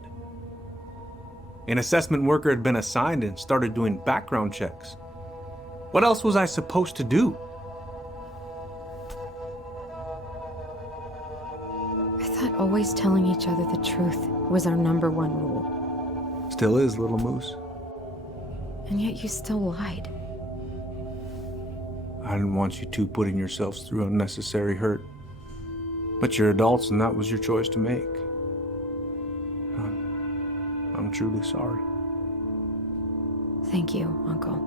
An assessment worker had been assigned and started doing background checks. What else was I supposed to do? I thought always telling each other the truth was our #1 rule. Still is, little moose. And yet you still lied. I didn't want you two putting yourselves through unnecessary hurt. But you're adults and that was your choice to make. I'm truly sorry. Thank you, Uncle.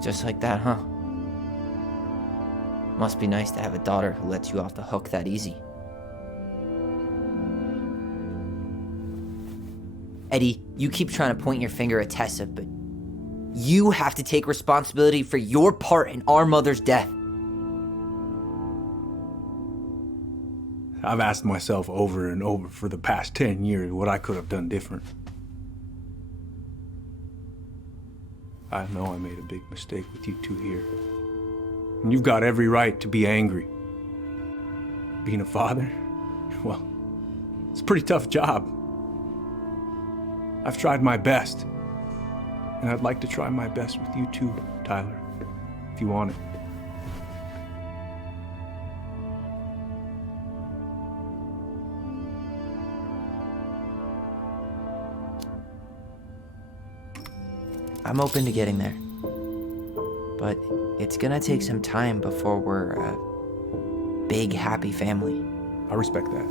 Just like that, huh? Must be nice to have a daughter who lets you off the hook that easy. Eddie, you keep trying to point your finger at Tessa, but you have to take responsibility for your part in our mother's death. I've asked myself over and over for the past 10 years what I could have done different. I know I made a big mistake with you two here. And you've got every right to be angry. Being a father, well, it's a pretty tough job. I've tried my best. And I'd like to try my best with you too, Tyler, if you want it. I'm open to getting there. But it's gonna take some time before we're a big, happy family. I respect that.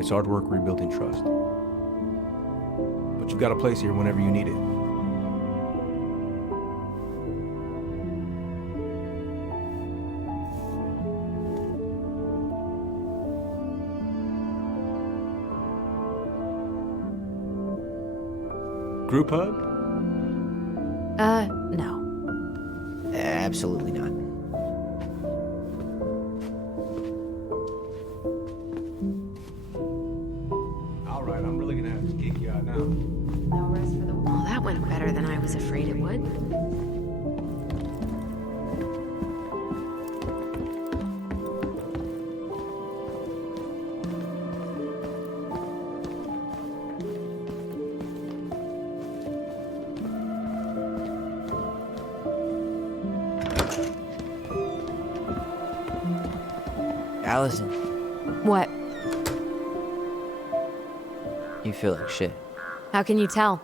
It's hard work rebuilding trust. But you've got a place here whenever you need it. Group hug? No. Absolutely not. All right, I'm really gonna have to kick you out now. No rest for the... Well, that went better than I was afraid it would. Allison, What? you feel like shit. How can you tell?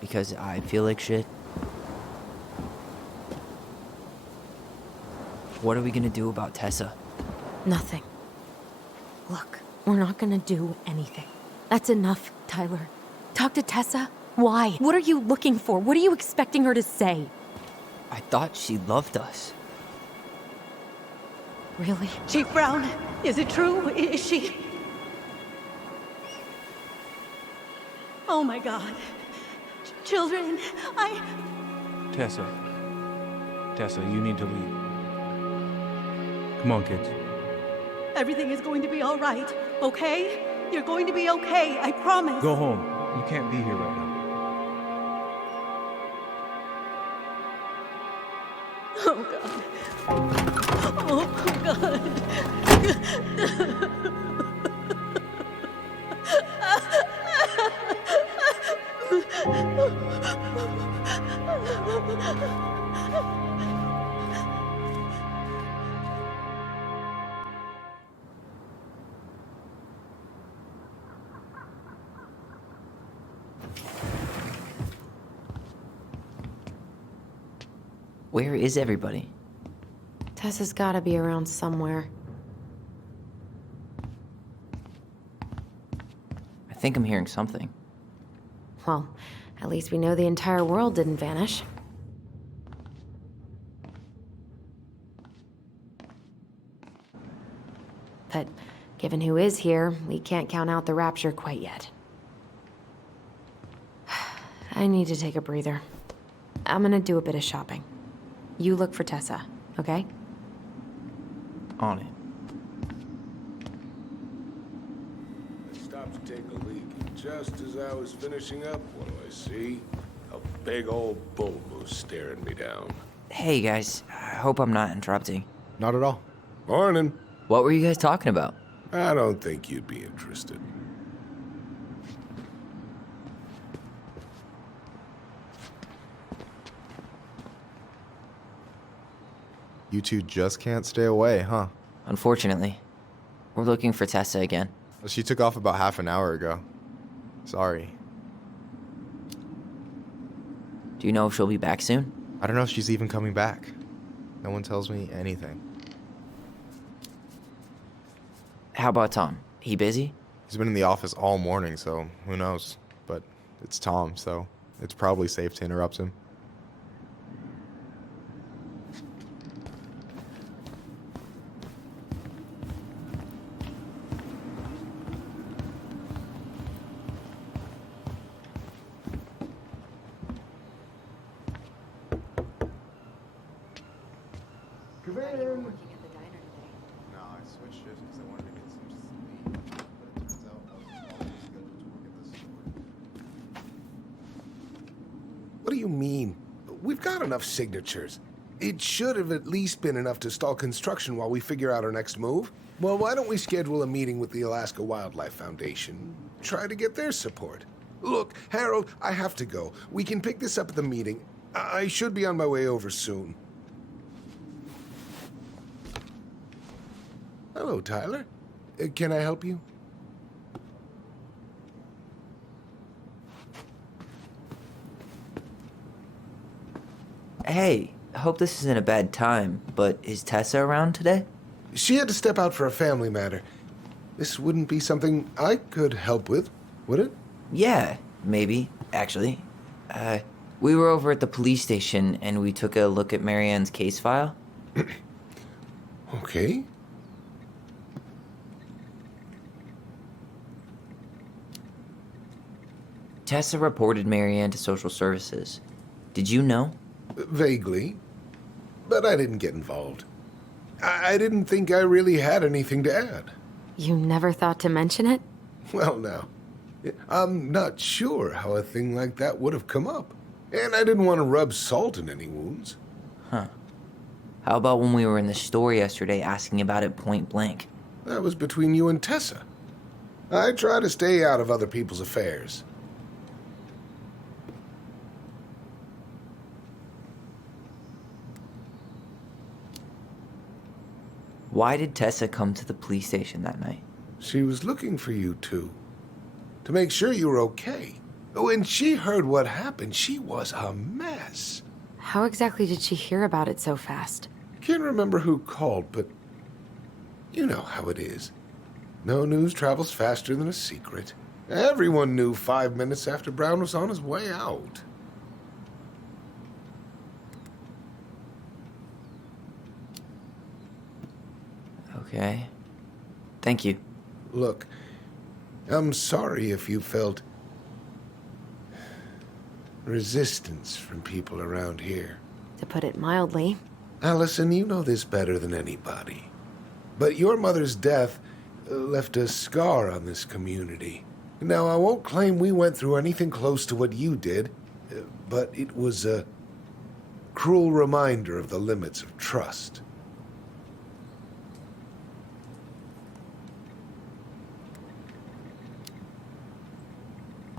Because I feel like shit. What are we gonna do about Tessa? Nothing. Look, we're not gonna do anything. That's enough, Tyler. Talk to Tessa? Why? What are you looking for? What are you expecting her to say? I thought she loved us. Really? Chief Brown, is it true? Is she... Oh my God. Children, Tessa, you need to leave. Come on, kids. Everything is going to be all right, okay? You're going to be okay, I promise. Go home. You can't be here right now. Oh God. Oh God. Where is everybody? Tessa's gotta be around somewhere. I think I'm hearing something. Well, at least we know the entire world didn't vanish. But given who is here, we can't count out the rapture quite yet. I need to take a breather. I'm gonna do a bit of shopping. You look for Tessa, okay? On it. I stopped to take a leak, and just as I was finishing up, what do I see? A big old bull moose staring me down. Hey guys, I hope I'm not interrupting. Not at all. Morning. What were you guys talking about? I don't think you'd be interested. You two just can't stay away, huh? Unfortunately, we're looking for Tessa again. She took off about half an hour ago. Sorry. Do you know if she'll be back soon? I don't know if she's even coming back. No one tells me anything. How about Tom? He busy? He's been in the office all morning, so who knows? But it's Tom, so it's probably safe to interrupt him. No, I switched shifts because I wanted to get some sleep. But it turns out I was already scheduled to work at the store. What do you mean? We've got enough signatures. It should have at least been enough to stall construction while we figure out our next move. Well, why don't we schedule a meeting with the Alaska Wildlife Foundation? Try to get their support. Look, Harold, I have to go. We can pick this up at the meeting. I should be on my way over soon. Hello, Tyler. Can I help you? Hey, hope this isn't a bad time, but is Tessa around today? She had to step out for a family matter. This wouldn't be something I could help with, would it? Yeah, maybe, actually. We were over at the police station and we took a look at Marianne's case file. Okay. Tessa reported Marianne to social services. Did you know? Vaguely. But I didn't get involved. I didn't think I really had anything to add. You never thought to mention it? Well, now, I'm not sure how a thing like that would have come up. And I didn't want to rub salt in any wounds. Huh. How about when we were in the store yesterday asking about it point blank? That was between you and Tessa. I try to stay out of other people's affairs. Why did Tessa come to the police station that night? She was looking for you two. To make sure you were okay. When she heard what happened, she was a mess. How exactly did she hear about it so fast? Can't remember who called, but you know how it is. No news travels faster than a secret. Everyone knew 5 minutes after Brown was on his way out. Okay. Thank you. Look, I'm sorry if you felt resistance from people around here. To put it mildly. Allison, you know this better than anybody. But your mother's death left a scar on this community. Now, I won't claim we went through anything close to what you did, but it was a cruel reminder of the limits of trust.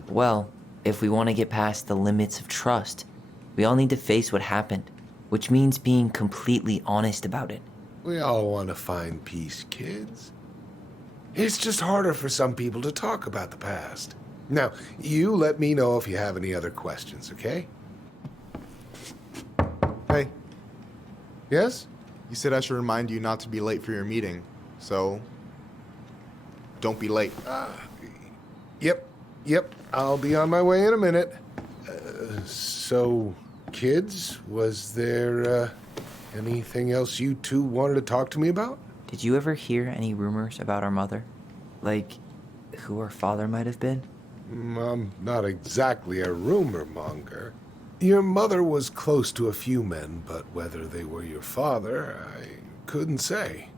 Well, if we want to get past the limits of trust, we all need to face what happened, which means being completely honest about it. We all want to find peace, kids. It's just harder for some people to talk about the past. Now, you let me know if you have any other questions, okay? Hey, Yes? you said I should remind you not to be late for your meeting, so don't be late. Yep. I'll be on my way in a minute. So, kids, was there anything else you two wanted to talk to me about? Did you ever hear any rumors about our mother? Like, who our father might have been? I'm not exactly a rumor monger. Your mother was close to a few men, but whether they were your father, I couldn't say.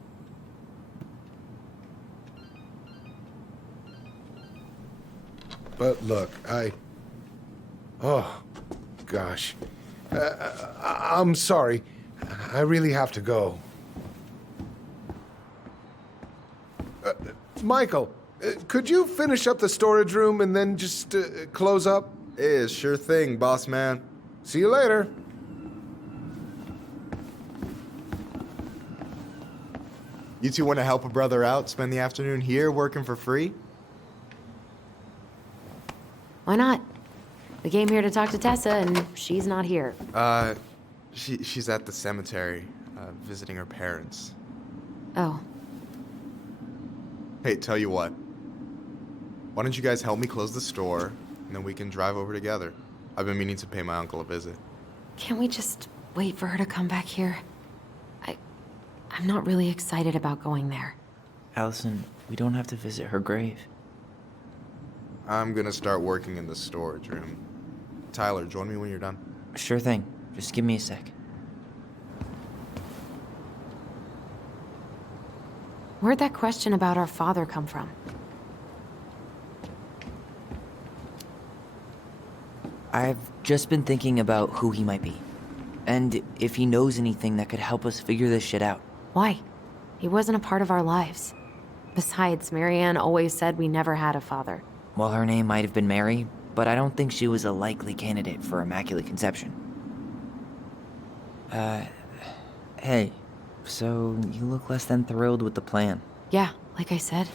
But look, oh, gosh. I'm sorry. I really have to go. Michael, could you finish up the storage room and then just close up? Yeah, sure thing, boss man. See you later. You two want to help a brother out, spend the afternoon here working for free? Why not? We came here to talk to Tessa, and she's not here. She's at the cemetery, visiting her parents. Oh. Hey, tell you what. Why don't you guys help me close the store, and then we can drive over together? I've been meaning to pay my uncle a visit. Can't we just wait for her to come back here? I'm not really excited about going there. Allison, we don't have to visit her grave. I'm gonna start working in the storage room. Tyler, join me when you're done. Sure thing. Just give me a sec. Where'd that question about our father come from? I've just been thinking about who he might be. And if he knows anything that could help us figure this shit out. Why? He wasn't a part of our lives. Besides, Marianne always said we never had a father. Well, her name might have been Mary, but I don't think she was a likely candidate for Immaculate Conception. Hey, so you look less than thrilled with the plan. Yeah, like I said,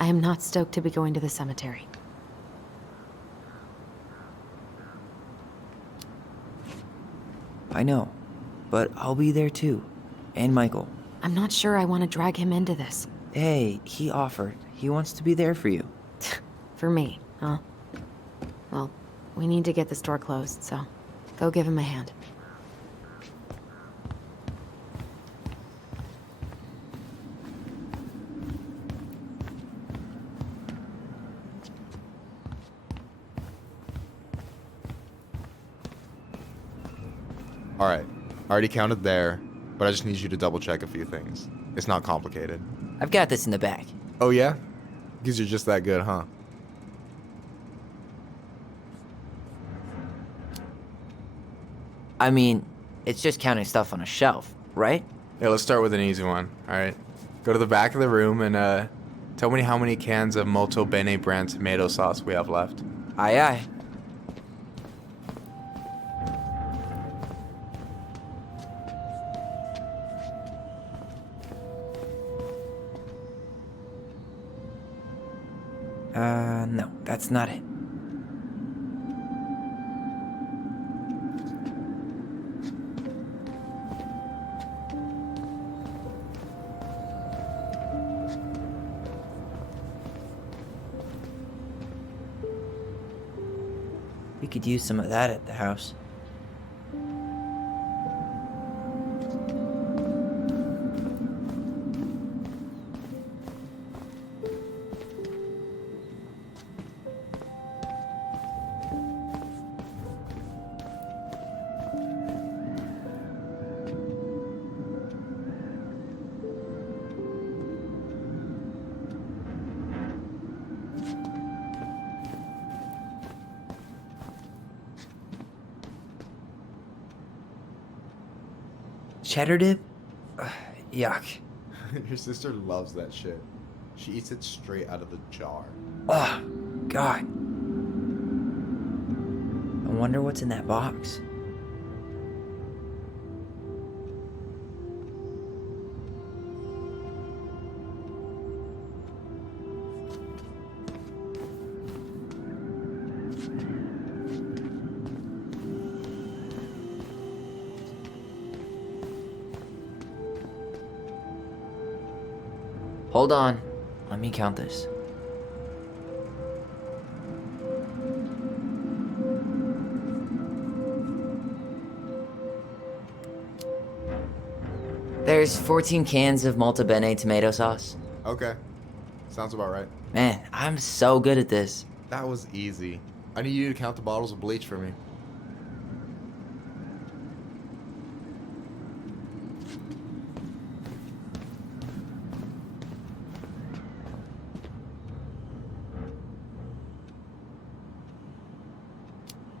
I am not stoked to be going to the cemetery. I know, but I'll be there too. And Michael. I'm not sure I want to drag him into this. Hey, he offered. He wants to be there for you. For me, huh? Well, we need to get the store closed, so go give him a hand. Alright, I already counted there, but I just need you to double check a few things. It's not complicated. I've got this in the bag. Oh yeah? Because you're just that good, huh? I mean, it's just counting stuff on a shelf, right? Yeah, let's start with an easy one, alright? Go to the back of the room and tell me how many cans of Molto Bene brand tomato sauce we have left. Aye aye. No, that's not it. We could use some of that at the house. Cheddar dip? Ugh, yuck. Your sister loves that shit. She eats it straight out of the jar. Ugh, God. I wonder what's in that box. Hold on. Let me count this. There's 14 cans of Molto Bene tomato sauce. Okay. Sounds about right. Man, I'm so good at this. That was easy. I need you to count the bottles of bleach for me.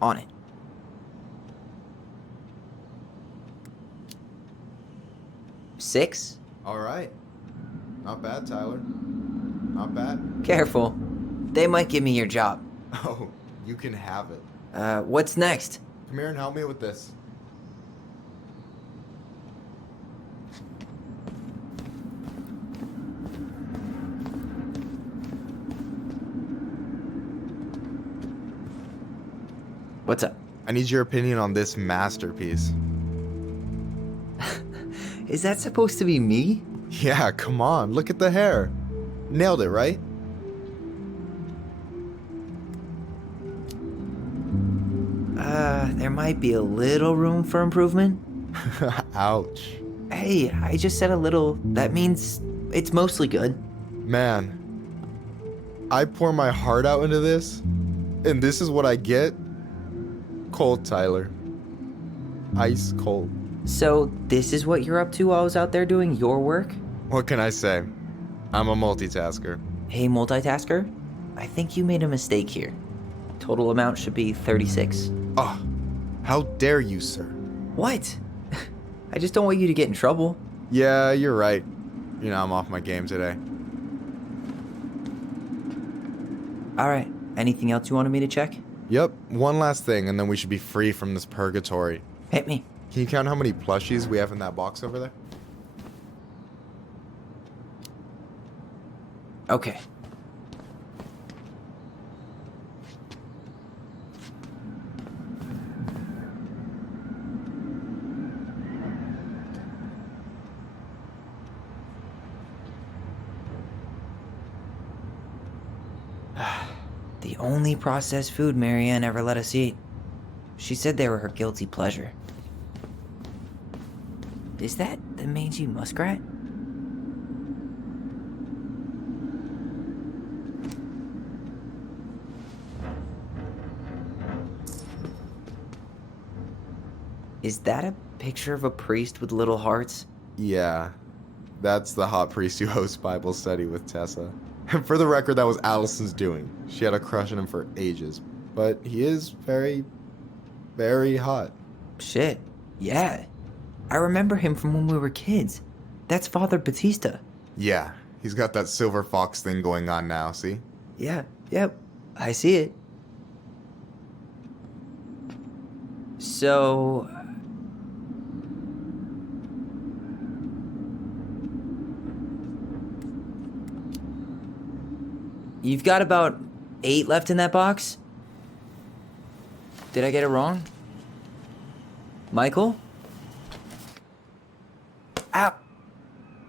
On it. Six? All right. Not bad, Tyler. Not bad. Careful. They might give me your job. Oh, you can have it. What's next? Come here and help me with this. What's up? I need your opinion on this masterpiece. Is that supposed to be me? Yeah, come on. Look at the hair. Nailed it, right? There might be a little room for improvement. Ouch. Hey, I just said a little. That means it's mostly good. Man, I pour my heart out into this, and this is what I get? Cold, Tyler. Ice cold. So, this is what you're up to while I was out there doing your work? What can I say? I'm a multitasker. Hey, multitasker. I think you made a mistake here. Total amount should be 36. Oh, how dare you, sir? What? I just don't want you to get in trouble. Yeah, you're right. You know, I'm off my game today. Alright, anything else you wanted me to check? Yep, one last thing, and then we should be free from this purgatory. Hit me. Can you count how many plushies we have in that box over there? Okay. The only processed food Marianne ever let us eat. She said they were her guilty pleasure. Is that the mangy muskrat? Is that a picture of a priest with little hearts? Yeah, that's the hot priest who hosts Bible study with Tessa. And for the record, that was Allison's doing. She had a crush on him for ages. But he is very, very hot. Shit, yeah. I remember him from when we were kids. That's Father Batista. Yeah, he's got that silver fox thing going on now, see? Yeah, yep, I see it. So... You've got about 8 left in that box? Did I get it wrong? Michael? Ow!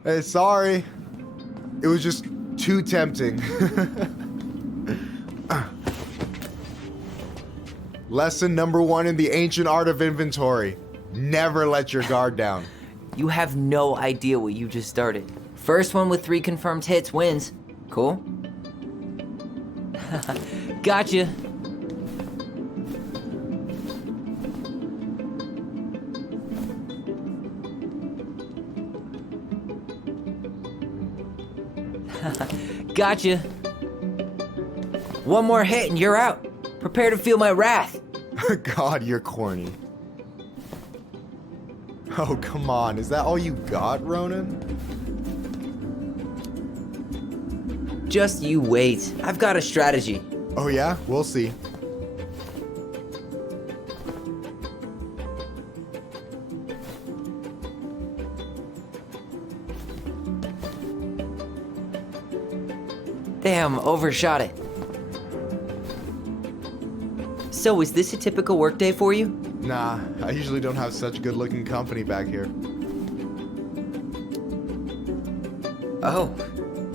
Hey, sorry. It was just too tempting. Lesson number 1 in the ancient art of inventory. Never let your guard down. You have no idea what you just started. First one with 3 confirmed hits wins. Cool? Gotcha. Gotcha. One more hit and you're out. Prepare to feel my wrath. God, you're corny. Oh, come on. Is that all you got, Ronan? Just you wait. I've got a strategy. Oh, yeah? We'll see. Damn, overshot it. So, is this a typical workday for you? Nah, I usually don't have such good-looking company back here. Oh,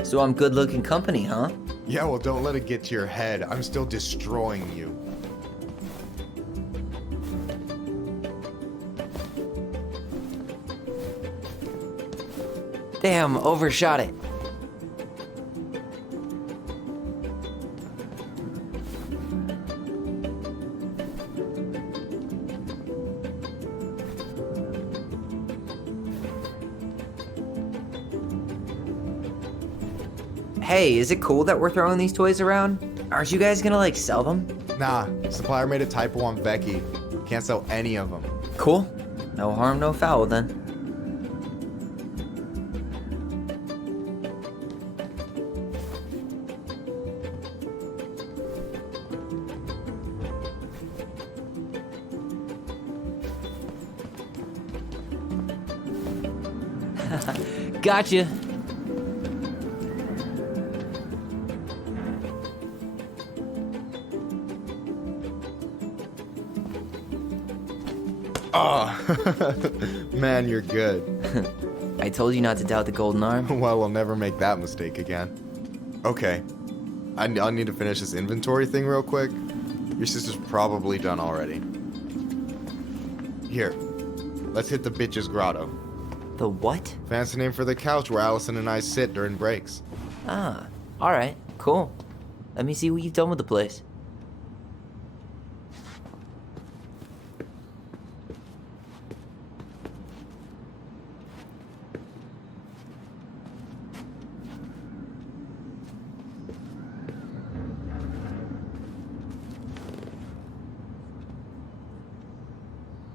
so I'm good-looking company, huh? Yeah, well, don't let it get to your head. I'm still destroying you. Damn, overshot it. Hey, is it cool that we're throwing these toys around? Aren't you guys gonna, like, sell them? Nah, supplier made a typo on Becky. Can't sell any of them. Cool. No harm, no foul, then. Gotcha. Oh, man, you're good. I told you not to doubt the golden arm. Well, we'll never make that mistake again. Okay, I'll need to finish this inventory thing real quick. Your sister's probably done already. Here, let's hit the bitch's grotto. The what? Fancy name for the couch where Allison and I sit during breaks. Ah, alright, cool. Let me see what you've done with the place.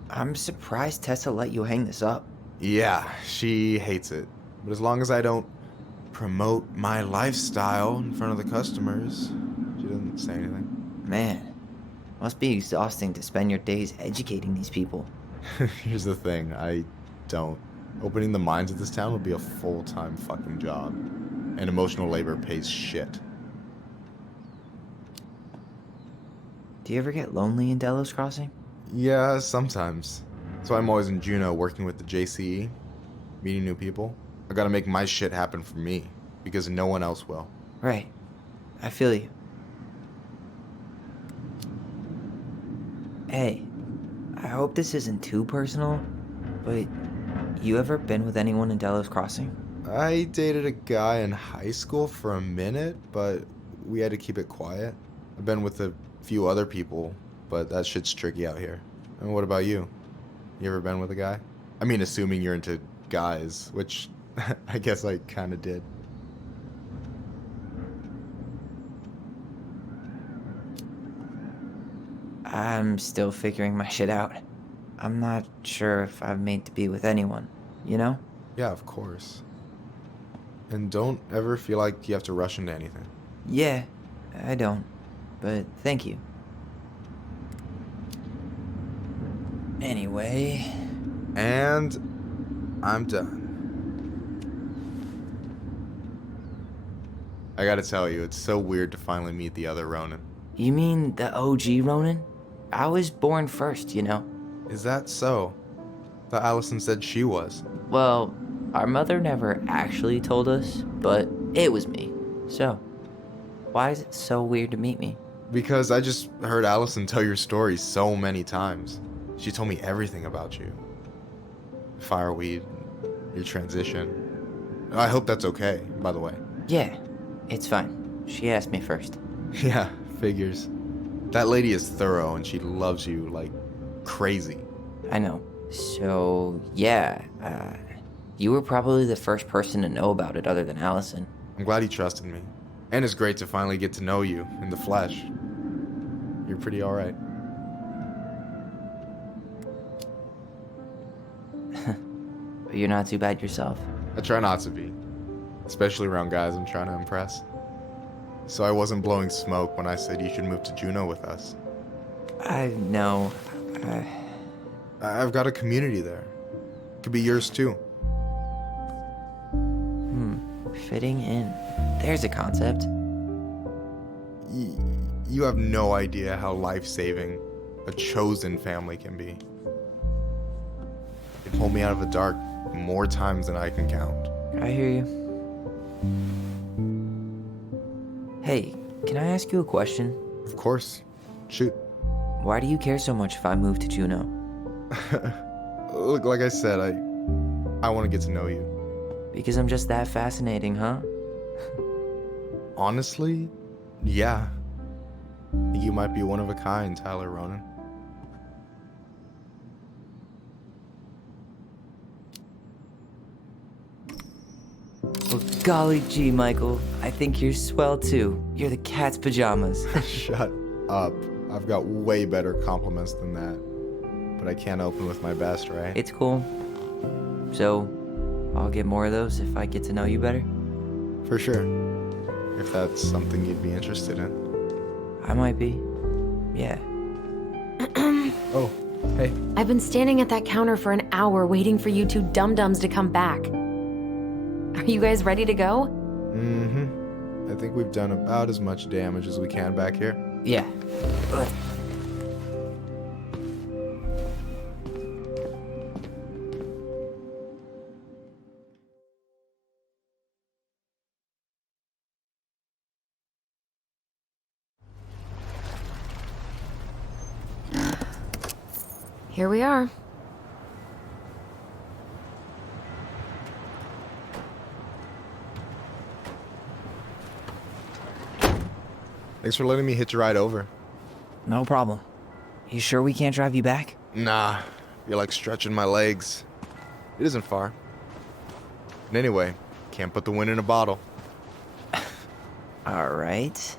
I'm surprised Tessa let you hang this up. Yeah, she hates it. But as long as I don't promote my lifestyle in front of the customers, she doesn't say anything. Man, must be exhausting to spend your days educating these people. Here's the thing, I don't. Opening the mines of this town would be a full-time fucking job. And emotional labor pays shit. Do you ever get lonely in Delos Crossing? Yeah, sometimes. So I'm always in Juneau working with the JCE, meeting new people. I gotta make my shit happen for me, because no one else will. Right. I feel you. Hey, I hope this isn't too personal, but you ever been with anyone in Delos Crossing? I dated a guy in high school for a minute, but we had to keep it quiet. I've been with a few other people, but that shit's tricky out here. And what about you? You ever been with a guy? I mean, assuming you're into guys, which I guess I kind of did. I'm still figuring my shit out. I'm not sure if I'm made to be with anyone, you know? Yeah, of course. And don't ever feel like you have to rush into anything. Yeah, I don't. But thank you. Anyway... And I'm done. I gotta tell you, it's so weird to finally meet the other Ronin. You mean the OG Ronin? I was born first, you know? Is that so? Thought Allison said she was. Well, our mother never actually told us, but it was me. So, why is it so weird to meet me? Because I just heard Allison tell your story so many times. She told me everything about you. Fireweed, your transition. I hope that's okay, by the way. Yeah, it's fine. She asked me first. Yeah, figures. That lady is thorough and she loves you like crazy. I know. So, yeah, you were probably the first person to know about it other than Allison. I'm glad he trusted me. And it's great to finally get to know you in the flesh. You're pretty alright. But you're not too bad yourself. I try not to be. Especially around guys I'm trying to impress. So I wasn't blowing smoke when I said you should move to Juneau with us. I know. I've got a community there. Could be yours too. Fitting in. There's a concept. You have no idea how life-saving a chosen family can be. They pulled me out of the dark more times than I can count. I hear you. Hey, can I ask you a question? Of course. Shoot. Why do you care so much if I move to Juneau? Look, like I said, I want to get to know you. Because I'm just that fascinating, huh? Honestly, yeah. I think you might be one of a kind, Tyler Ronan. Well, golly gee, Michael. I think you're swell too. You're the cat's pajamas. Shut up. I've got way better compliments than that. But I can't open with my best, right? It's cool. So, I'll get more of those if I get to know you better? For sure. If that's something you'd be interested in. I might be. Yeah. Oh, hey. I've been standing at that counter for an hour waiting for you two dum-dums to come back. Are you guys ready to go? Mm-hmm. I think we've done about as much damage as we can back here. Yeah. Here we are. Thanks for letting me hitch a ride over. No problem. You sure we can't drive you back? Nah, you're like stretching my legs. It isn't far. And anyway, can't put the wind in a bottle. All right.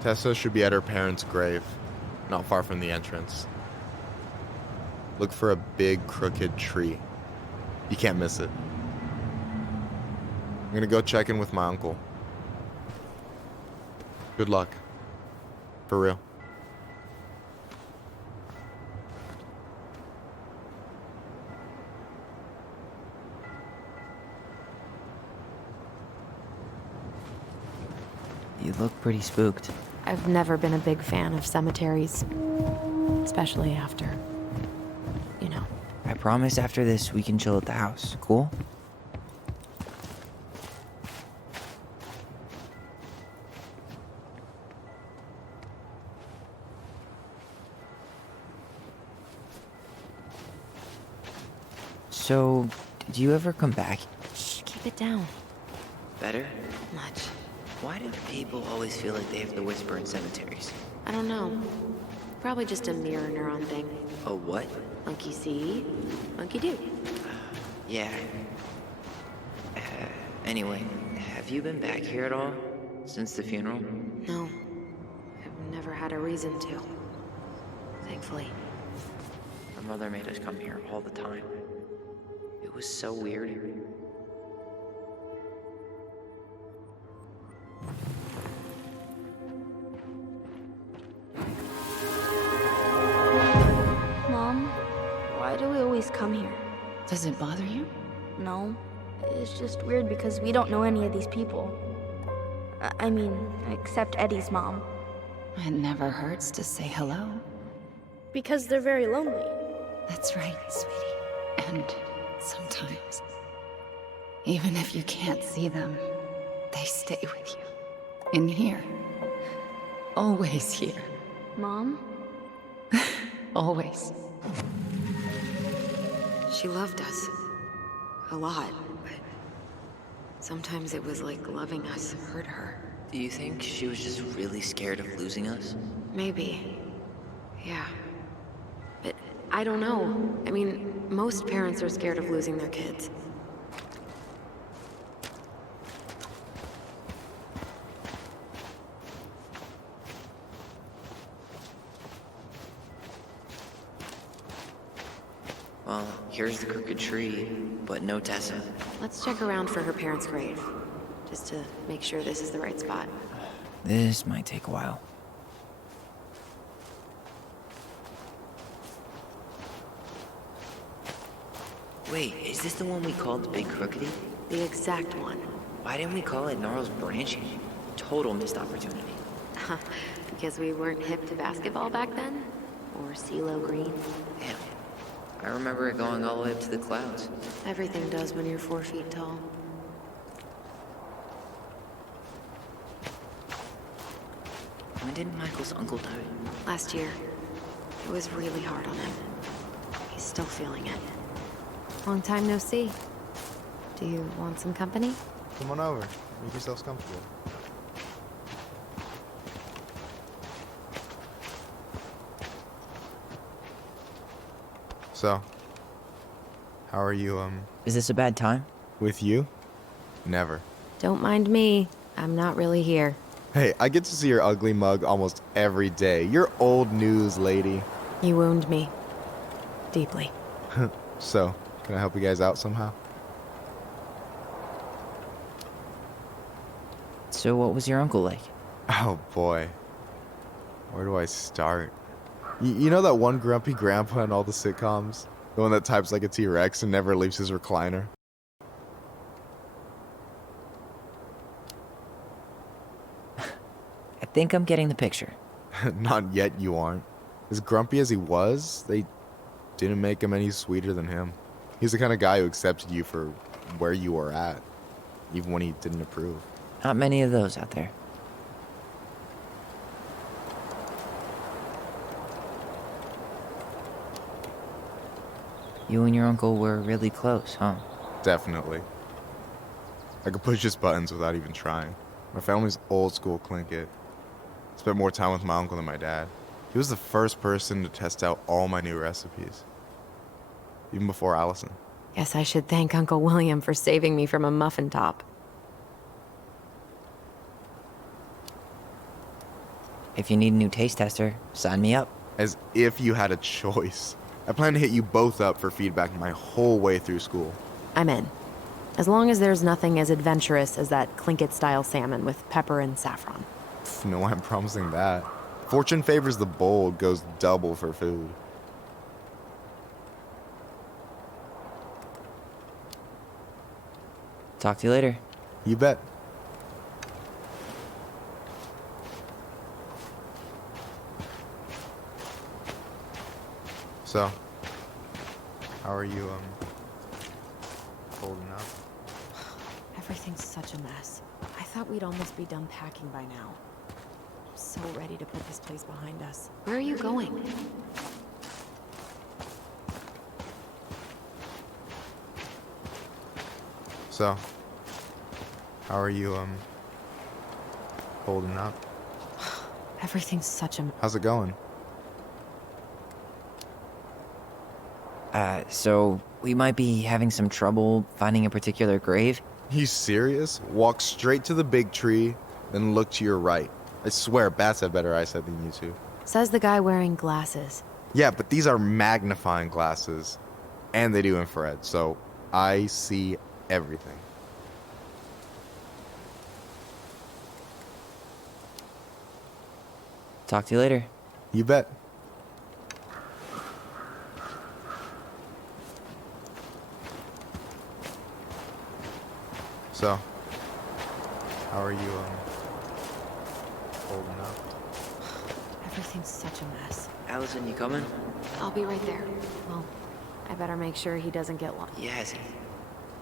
Tessa should be at her parents' grave, not far from the entrance. Look for a big crooked tree. You can't miss it. I'm gonna go check in with my uncle. Good luck. For real. You look pretty spooked. I've never been a big fan of cemeteries, especially after, you know. I promise after this we can chill at the house. Cool? So, did you ever come back? Shh, keep it down. Better? Much. Why do people always feel like they have to whisper in cemeteries? I don't know. Probably just a mirror neuron thing. A what? Monkey see, monkey do. Yeah. Anyway, have you been back here at all? Since the funeral? No. I've never had a reason to. Thankfully. Our mother made us come here all the time. It was so weird. Mom, why do we always come here? Does it bother you? No. It's just weird because we don't know any of these people. I mean, except Eddie's mom. It never hurts to say hello. Because they're very lonely. That's right, sweetie. And sometimes, even if you can't see them, they stay with you. In here. Always here. Mom? Always. She loved us. A lot, but sometimes it was like loving us hurt her. Do you think she was just really scared of losing us? Maybe. Yeah. But I don't know. I mean, most parents are scared of losing their kids. Well, here's the crooked tree, but no Tessa. Let's check around for her parents' grave, just to make sure this is the right spot. This might take a while. Wait, is this the one we called the Big Crookedy? The exact one. Why didn't we call it Gnarl's Branching? Total missed opportunity. Because we weren't hip to basketball back then? Or CeeLo Green? Damn. I remember it going all the way up to the clouds. Everything does when you're 4 feet tall. When did Michael's uncle die? Last year. It was really hard on him. He's still feeling it. Long time no see. Do you want some company? Come on over. Make yourselves comfortable. So, how are you, Is this a bad time? with you? Never. Don't mind me. I'm not really here. Hey, I get to see your ugly mug almost every day. You're old news, lady. You wound me. Deeply. So, can I help you guys out somehow? So what was your uncle like? Oh boy. Where do I start? You know that one grumpy grandpa in all the sitcoms? The one that types like a T-Rex and never leaves his recliner? I think I'm getting the picture. Not yet, you aren't. As grumpy as he was, they didn't make him any sweeter than him. He's the kind of guy who accepted you for where you were at, even when he didn't approve. Not many of those out there. You and your uncle were really close, huh? Definitely. I could push his buttons without even trying. My family's old school Clinkit. Spent more time with my uncle than my dad. He was the first person to test out all my new recipes. Even before Allison. Guess I should thank Uncle William for saving me from a muffin top. If you need a new taste tester, sign me up. As if you had a choice. I plan to hit you both up for feedback my whole way through school. I'm in. As long as there's nothing as adventurous as that Tlingit-style salmon with pepper and saffron. No, I'm promising that. Fortune favors the bold, goes double for food. Talk to you later. You bet. So, how are you, holding up? Everything's such a mess. I thought we'd almost be done packing by now. I'm so ready to put this place behind us. Where are you going? So, how are you, holding up? Everything's such a... How's it going? So we might be having some trouble finding a particular grave. You serious? Walk straight to the big tree, then look to your right. I swear, bats have better eyesight than you two. Says the guy wearing glasses. Yeah, but these are magnifying glasses, and they do infrared, so I see everything. Talk to you later. You bet. So, how are you, holding up? Everything's such a mess. Allison, you coming? I'll be right there. Well, I better make sure he doesn't get lost. Yazzie.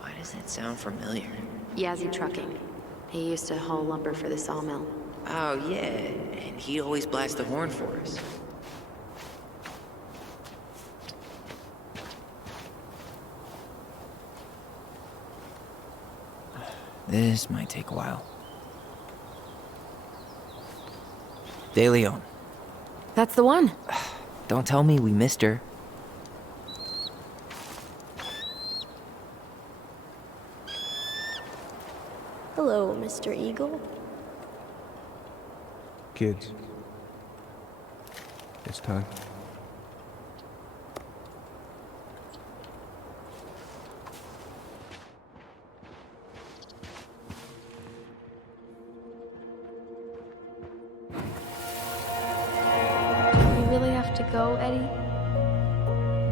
Why does that sound familiar? Yazzie Trucking. He used to haul lumber for the sawmill. Oh, yeah. And he always blasts the horn for us. This might take a while. De Leon. That's the one. Don't tell me we missed her. Hello, Mr. Eagle. Kids, it's time. We really have to go, Eddie?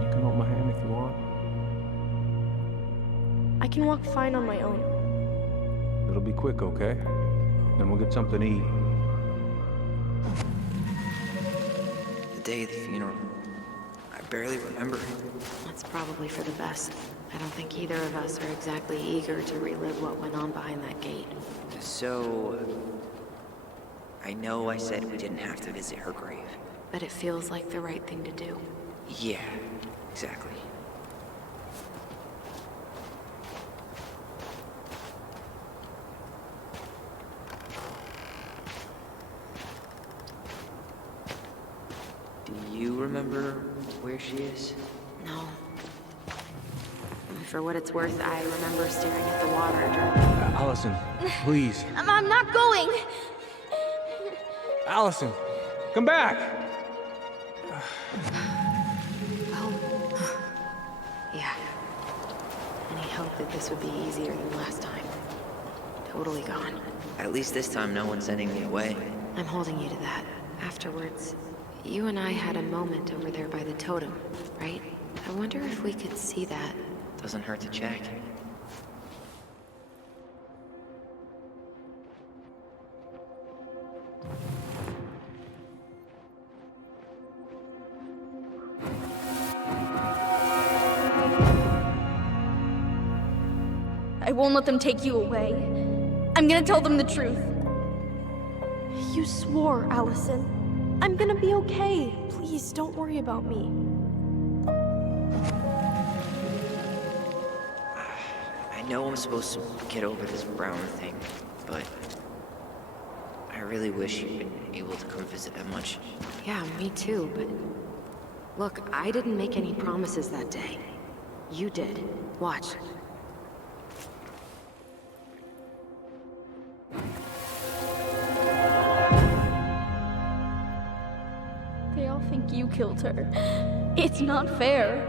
You can hold my hand if you want. I can walk fine on my own. It'll be quick, okay? Then we'll get something to eat. The day of the funeral. I barely remember it. That's probably for the best. I don't think either of us are exactly eager to relive what went on behind that gate. So... I know I said we didn't have to visit her grave. But it feels like the right thing to do. Yeah, exactly. Do you remember where she is? No. For what it's worth, I remember staring at the water during... Allison, please. I'm not going! Allison, come back! Oh. Yeah. Any hope that this would be easier than last time? Totally gone. At least this time no one's sending me away. I'm holding you to that. Afterwards, you and I had a moment over there by the totem, right? I wonder if we could see that. Doesn't hurt to check. I won't let them take you away. I'm gonna tell them the truth. You swore, Allison. I'm gonna be okay. Please, don't worry about me. I know I'm supposed to get over this Brown thing, but I really wish you'd been able to come visit that much. Yeah, me too, but... Look, I didn't make any promises that day. You did. Watch. you killed her. It's not fair.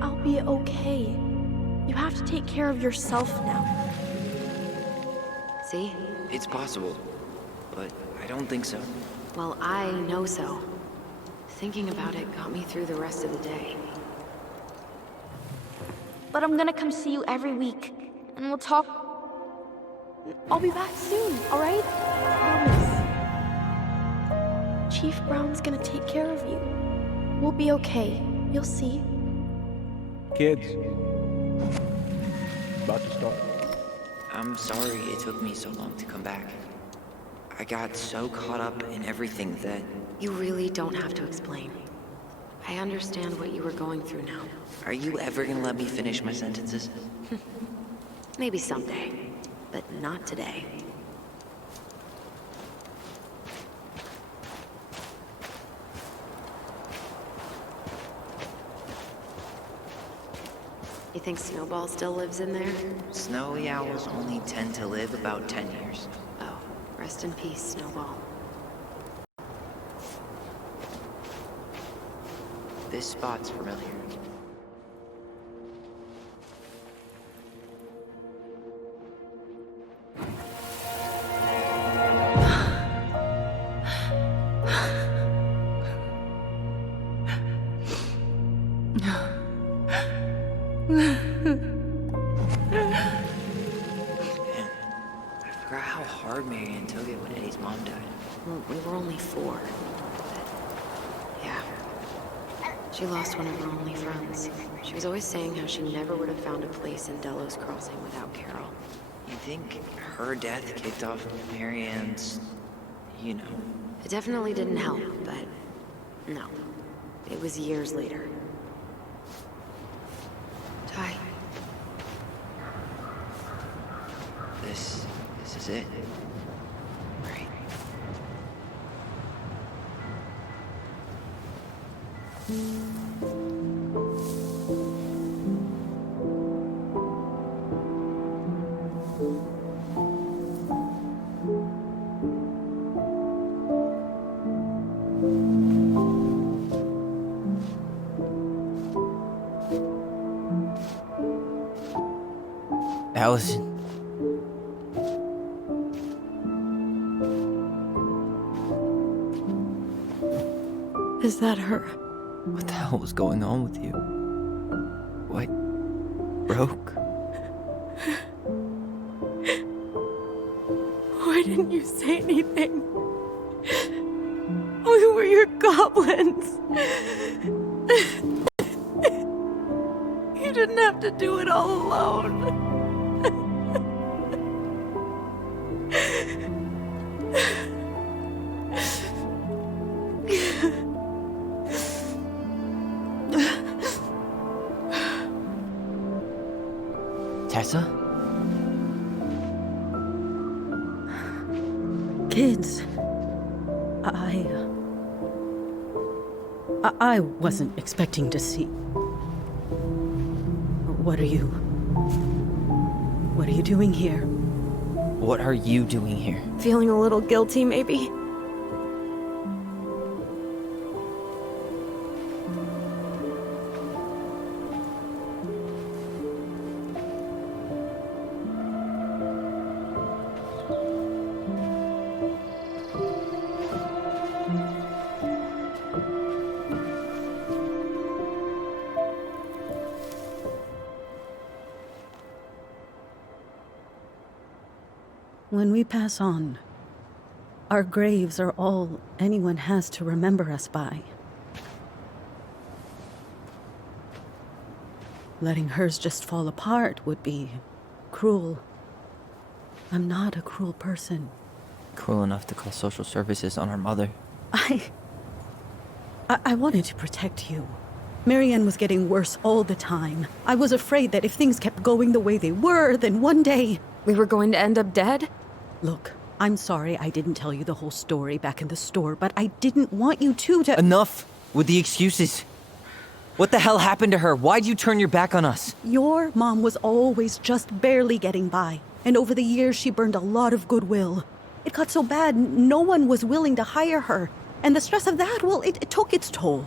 I'll be okay. You have to take care of yourself now. See? It's possible, but I don't think so. Well, I know so. Thinking about it got me through the rest of the day. But I'm gonna come see you every week, and we'll talk. I'll be back soon, alright? Promise. Chief Brown's gonna take care of you. We'll be okay. You'll see. Kids. About to start. I'm sorry it took me so long to come back. I got so caught up in everything that... You really don't have to explain. I understand what you were going through now. Are you ever gonna let me finish my sentences? Maybe someday, but not today. You think Snowball still lives in there? Snowy owls only tend to live about 10 years. Oh, rest in peace, Snowball. This spot's familiar. I forgot how hard Marianne took it when Eddie's mom died. Well, we were only 4. Yeah. She lost one of her only friends. She was always saying how she never would have found a place in Delos Crossing without Carol. You think her death kicked off Marianne's, you know... It definitely didn't help, but no. It was years later. Ty. This is it. Right. Allison. Is that her? What the hell was going on with you? What broke? Why didn't you say anything? We were your goblins. You didn't have to do it all alone. Tessa? Kids, I wasn't expecting to see. What are you doing here? What are you doing here? Feeling a little guilty, maybe? When we pass on, our graves are all anyone has to remember us by. Letting hers just fall apart would be cruel. I'm not a cruel person. Cruel enough to call social services on our mother. I wanted to protect you. Marianne was getting worse all the time. I was afraid that if things kept going the way they were, then one day... We were going to end up dead? Look, I'm sorry I didn't tell you the whole story back in the store, but I didn't want you to... Enough with the excuses. What the hell happened to her? Why'd you turn your back on us? Your mom was always just barely getting by, and over the years she burned a lot of goodwill. It got so bad, no one was willing to hire her, And the stress of that, well, it took its toll.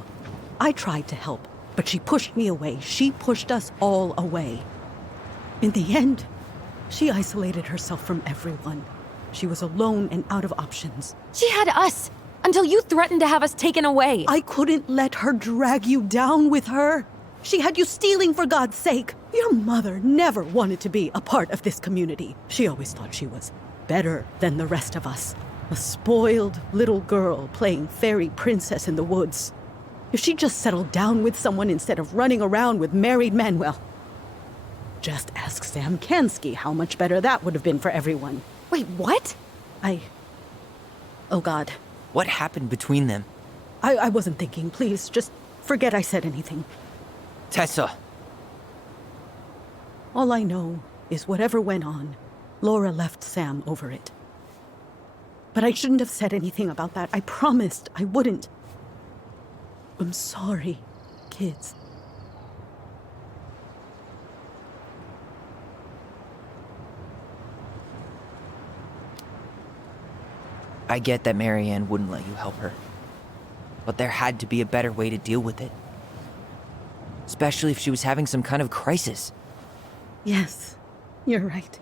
I tried to help, but she pushed me away. She pushed us all away. In the end, she isolated herself from everyone. She was alone and out of options. She had us until you threatened to have us taken away. I couldn't let her drag you down with her. She had you stealing for God's sake. Your mother never wanted to be a part of this community. She always thought she was better than the rest of us. A spoiled little girl playing fairy princess in the woods. If she just settled down with someone instead of running around with married men, well, just ask Sam Kansky how much better that would have been for everyone. Wait, what? Oh God. What happened between them? I wasn't thinking. Please, just forget I said anything. Tessa! All I know is whatever went on, Laura left Sam over it. But I shouldn't have said anything about that. I promised I wouldn't. I'm sorry, kids. I get that Marianne wouldn't let you help her. But there had to be a better way to deal with it. Especially if she was having some kind of crisis. Yes, you're right.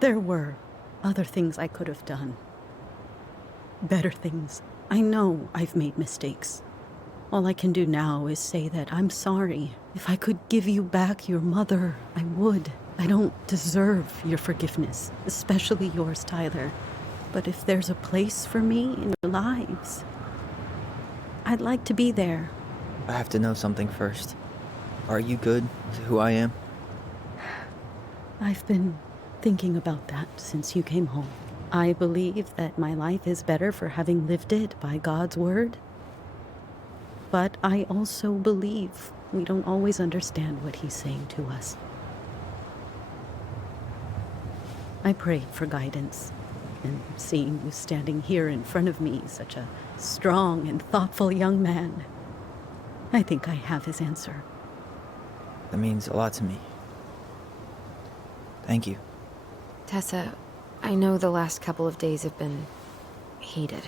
There were other things I could have done. Better things. I know I've made mistakes. All I can do now is say that I'm sorry. If I could give you back your mother, I would. I don't deserve your forgiveness, especially yours, Tyler. But if there's a place for me in your lives, I'd like to be there. I have to know something first. Are you good with who I am? I've been thinking about that since you came home. I believe that my life is better for having lived it by God's word. But I also believe we don't always understand what he's saying to us. I prayed for guidance, and seeing you standing here in front of me, such a strong and thoughtful young man, I think I have his answer. That means a lot to me. Thank you. Tessa, I know the last couple of days have been heated.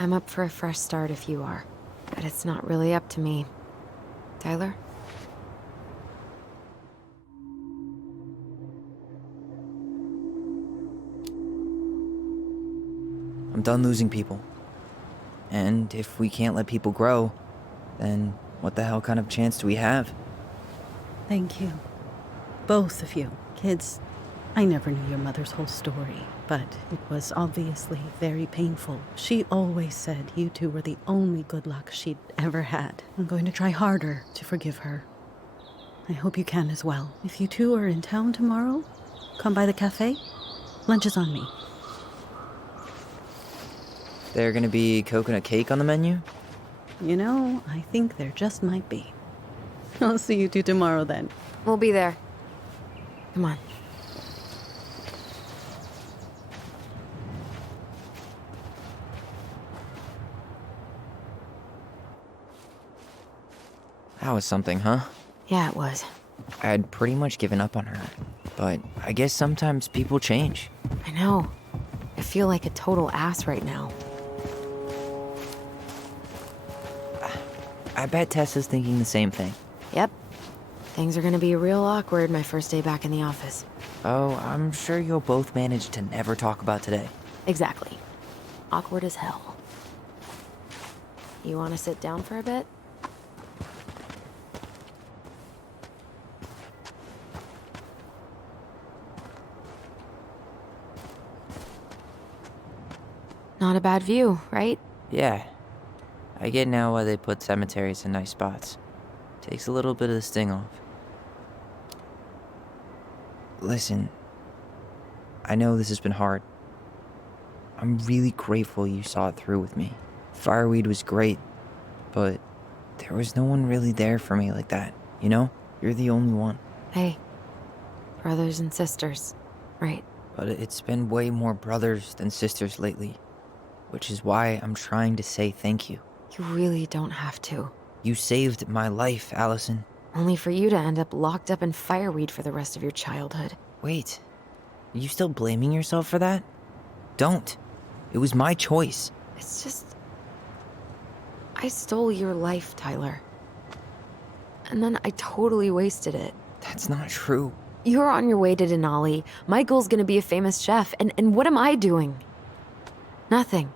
I'm up for a fresh start if you are, but it's not really up to me. Tyler? I'm done losing people. And if we can't let people grow, then what the hell kind of chance do we have? Thank you. Both of you. Kids, I never knew your mother's whole story, but it was obviously very painful. She always said you two were the only good luck she'd ever had. I'm going to try harder to forgive her. I hope you can as well. If you two are in town tomorrow, come by the cafe. Lunch is on me. There gonna be coconut cake on the menu? You know, I think there just might be. I'll see you two tomorrow then. We'll be there. Come on. That was something, huh? Yeah, it was. I had pretty much given up on her, but I guess sometimes people change. I know. I feel like a total ass right now. I bet Tessa's thinking the same thing. Yep. Things are gonna be real awkward my first day back in the office. Oh, I'm sure you'll both manage to never talk about today. Exactly. Awkward as hell. You wanna sit down for a bit? Not a bad view, right? Yeah. I get now why they put cemeteries in nice spots. Takes a little bit of the sting off. Listen, I know this has been hard. I'm really grateful you saw it through with me. Fireweed was great, but there was no one really there for me like that, you know? You're the only one. Hey, brothers and sisters, right? But it's been way more brothers than sisters lately, which is why I'm trying to say thank you. You really don't have to. You saved my life, Allison. Only for you to end up locked up in fireweed for the rest of your childhood. Wait, are you still blaming yourself for that? Don't. It was my choice. It's just... I stole your life, Tyler. And then I totally wasted it. That's not true. You're on your way to Denali. Michael's gonna be a famous chef, and what am I doing? Nothing.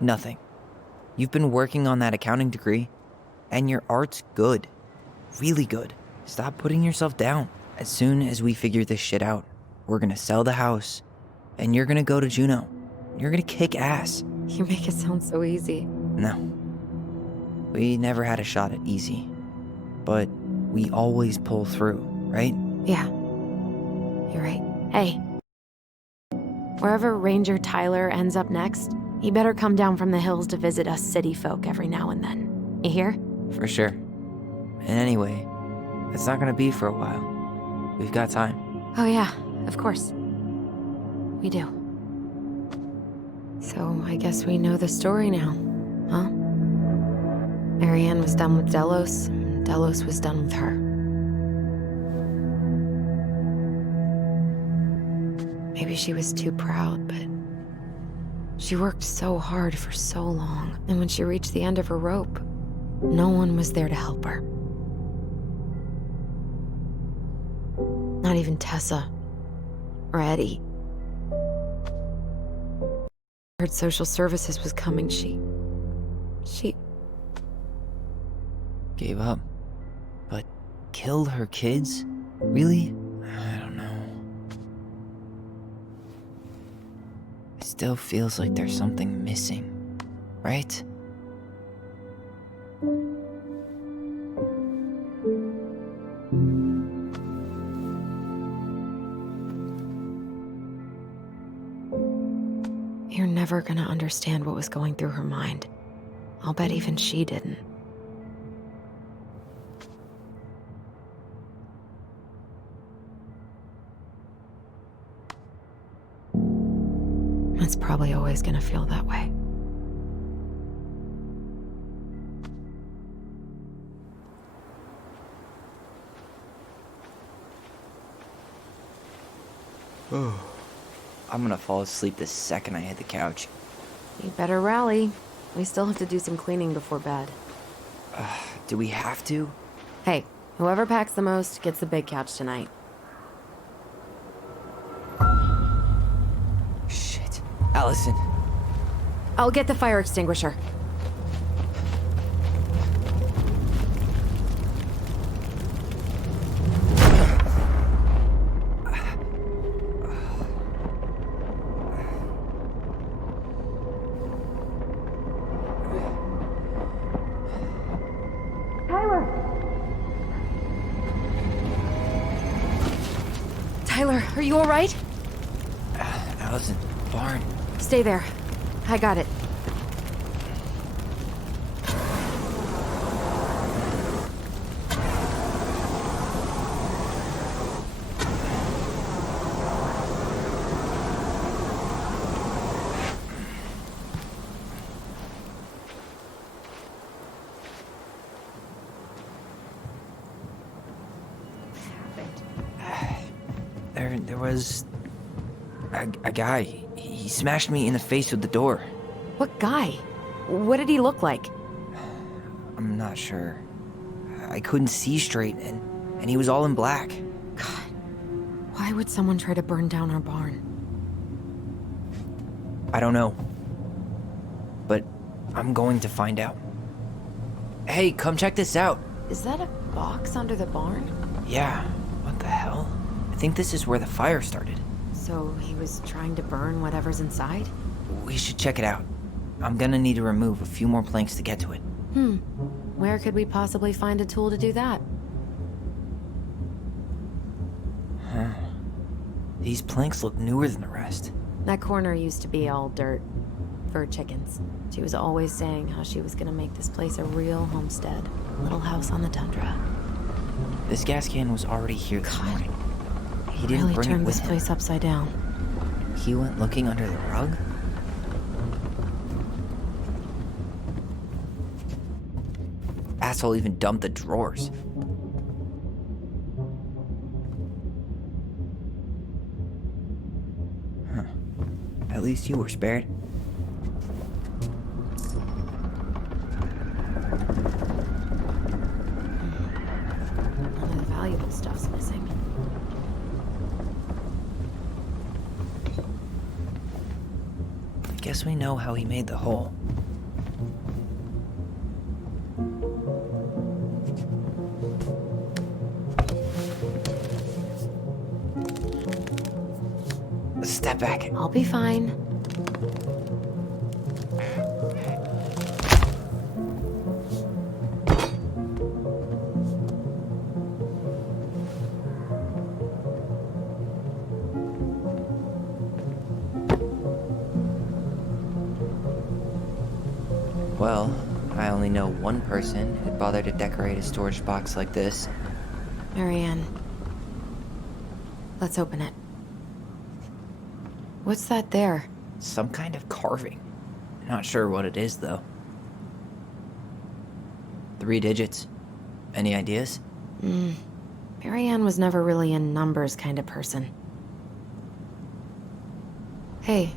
Nothing. You've been working on that accounting degree, and your art's good. Really good. Stop putting yourself down. As soon as we figure this shit out, we're gonna sell the house, and you're gonna go to Juneau. You're gonna kick ass. You make it sound so easy. No. We never had a shot at easy. But we always pull through, right? Yeah. You're right. Hey. Wherever Ranger Tyler ends up next, he better come down from the hills to visit us city folk every now and then. You hear? For sure. And anyway, it's not gonna be for a while. We've got time. Oh yeah, of course. We do. So I guess we know the story now, huh? Marianne was done with Delos, and Delos was done with her. Maybe she was too proud, but she worked so hard for so long, and when she reached the end of her rope, no one was there to help her. Not even Tessa or Eddie. Heard social services was coming. She Gave up. But killed her kids? Really? I don't know. It still feels like there's something missing, right? You're never gonna understand what was going through her mind. I'll bet even she didn't. It's probably always gonna feel that way. I'm gonna fall asleep the second I hit the couch. You better rally. We still have to do some cleaning before bed. Do we have to? Hey, whoever packs the most gets the big couch tonight. Shit. Allison. I'll get the fire extinguisher. Tyler, are you all right? Allison, barn. Stay there. I got it. There was a guy. He smashed me in the face with the door. What guy? What did he look like? I'm not sure. I couldn't see straight, and he was all in black. God, why would someone try to burn down our barn? I don't know. But I'm going to find out. Hey, come check this out. Is that a box under the barn? Yeah, what the hell? I think this is where the fire started. So he was trying to burn whatever's inside? We should check it out. I'm gonna need to remove a few more planks to get to it. Where could we possibly find a tool to do that? Huh. These planks look newer than the rest. That corner used to be all dirt for chickens. She was always saying how she was gonna make this place a real homestead. Little house on the tundra. This gas can was already here this morning. He didn't Really bring it turned with this him. place upside down. He went looking under the rug? Asshole even dumped the drawers. At least you were spared. None of the valuable stuff's missing. I guess we know how he made the hole. Step back. I'll be fine. Well, I only know one person who'd bother to decorate a storage box like this. Marianne. Let's open it. What's that there? Some kind of carving. Not sure what it is, though. 3 digits. Any ideas? Marianne was never really a numbers kind of person. Hey,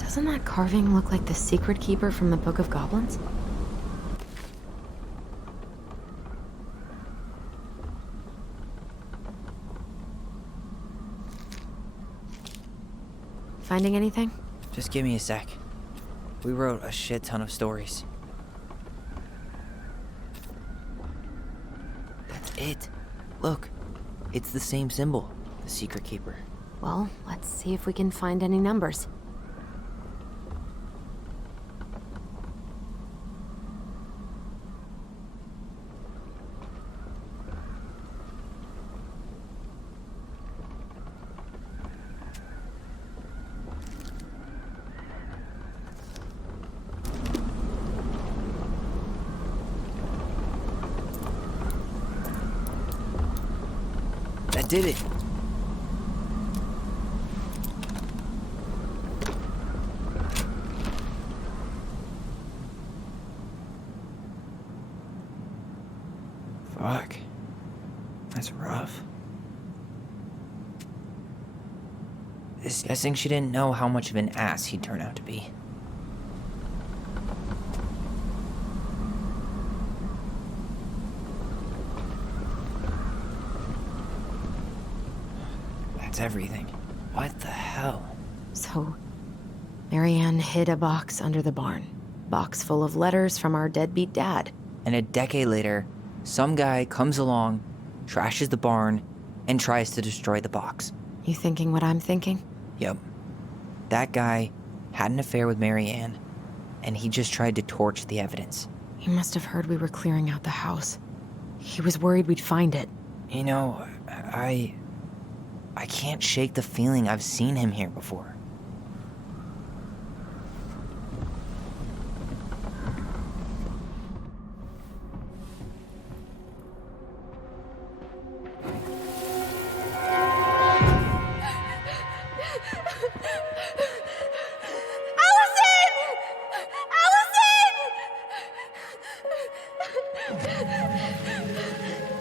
doesn't that carving look like the secret keeper from the Book of Goblins? Finding anything? Just give me a sec. We wrote a shit ton of stories. That's it. Look, it's the same symbol, the secret keeper. Well, let's see if we can find any numbers. That did it. Fuck. That's rough. Guessing she didn't know how much of an ass he'd turn out to be. That's everything. What the hell? So, Marianne hid a box under the barn. Box full of letters from our deadbeat dad. And a decade later, some guy comes along, trashes the barn, and tries to destroy the box. You thinking what I'm thinking? Yep. That guy had an affair with Marianne, and he just tried to torch the evidence. He must have heard we were clearing out the house. He was worried we'd find it. You know, I can't shake the feeling I've seen him here before.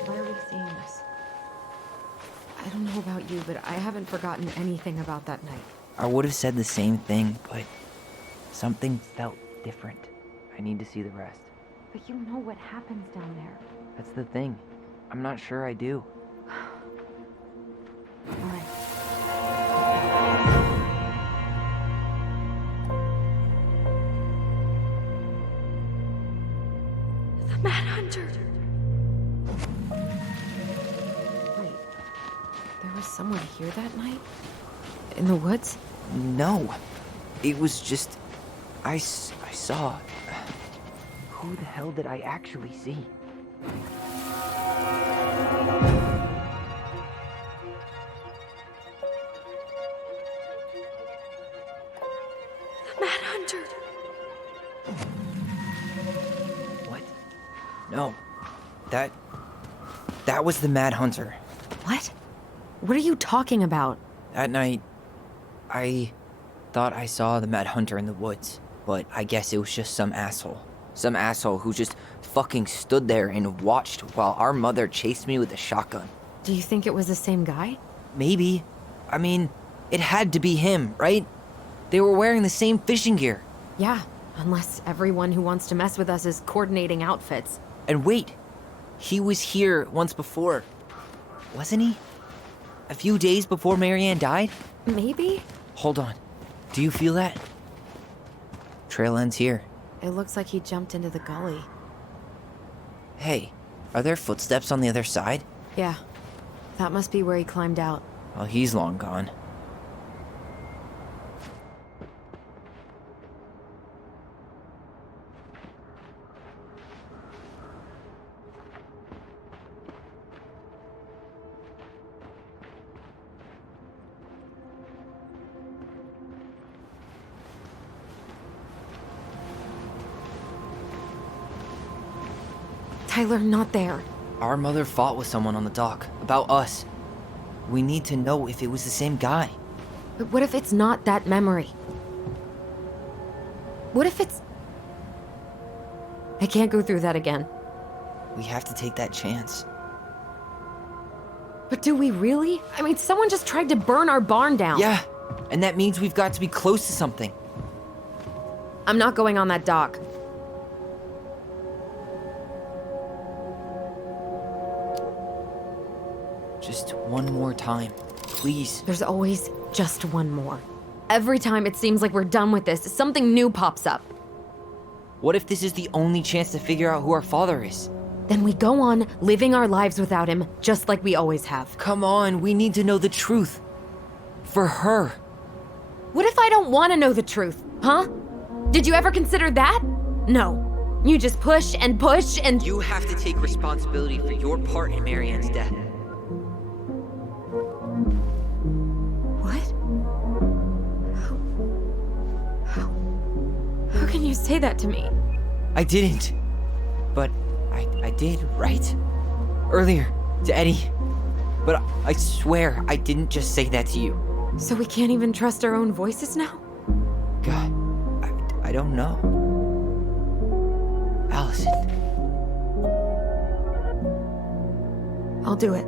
Why are we seeing this? I don't know about you, but I haven't forgotten anything about that night. I would have said the same thing, but something felt different. I need to see the rest. But you know what happens down there. That's the thing. I'm not sure I do. All right. The Mad Hunter. Wait. There was someone here that night? In the woods? No. It was just... I saw... Who the hell did I actually see? The Mad Hunter. What? No. That was the Mad Hunter. What? What are you talking about? That night, I thought I saw the Mad Hunter in the woods, but I guess it was just some asshole. Some asshole who just fucking stood there and watched while our mother chased me with a shotgun. Do you think it was the same guy? Maybe. I mean, it had to be him, right? They were wearing the same fishing gear. Yeah, unless everyone who wants to mess with us is coordinating outfits. And wait, he was here once before, wasn't he? A few days before Marianne died? Maybe? Hold on. Do you feel that? Trail ends here. It looks like he jumped into the gully. Hey, are there footsteps on the other side? Yeah, that must be where he climbed out. Well, he's long gone. Tyler, not there. Our mother fought with someone on the dock about us. We need to know if it was the same guy. But what if it's not that memory? What if it's... I can't go through that again. We have to take that chance. But do we really? I mean, someone just tried to burn our barn down. Yeah, and that means we've got to be close to something. I'm not going on that dock. Just one more time, please. There's always just one more. Every time it seems like we're done with this, something new pops up. What if this is the only chance to figure out who our father is? Then we go on living our lives without him, just like we always have. Come on, we need to know the truth. For her. What if I don't want to know the truth, huh? Did you ever consider that? No. You just push and push and... You have to take responsibility for your part in Marianne's death. What? How can you say that to me? I didn't. But I did, right? Earlier, to Eddie. But I swear I didn't just say that to you. So we can't even trust our own voices now? God, I don't know. Allison. I'll do it.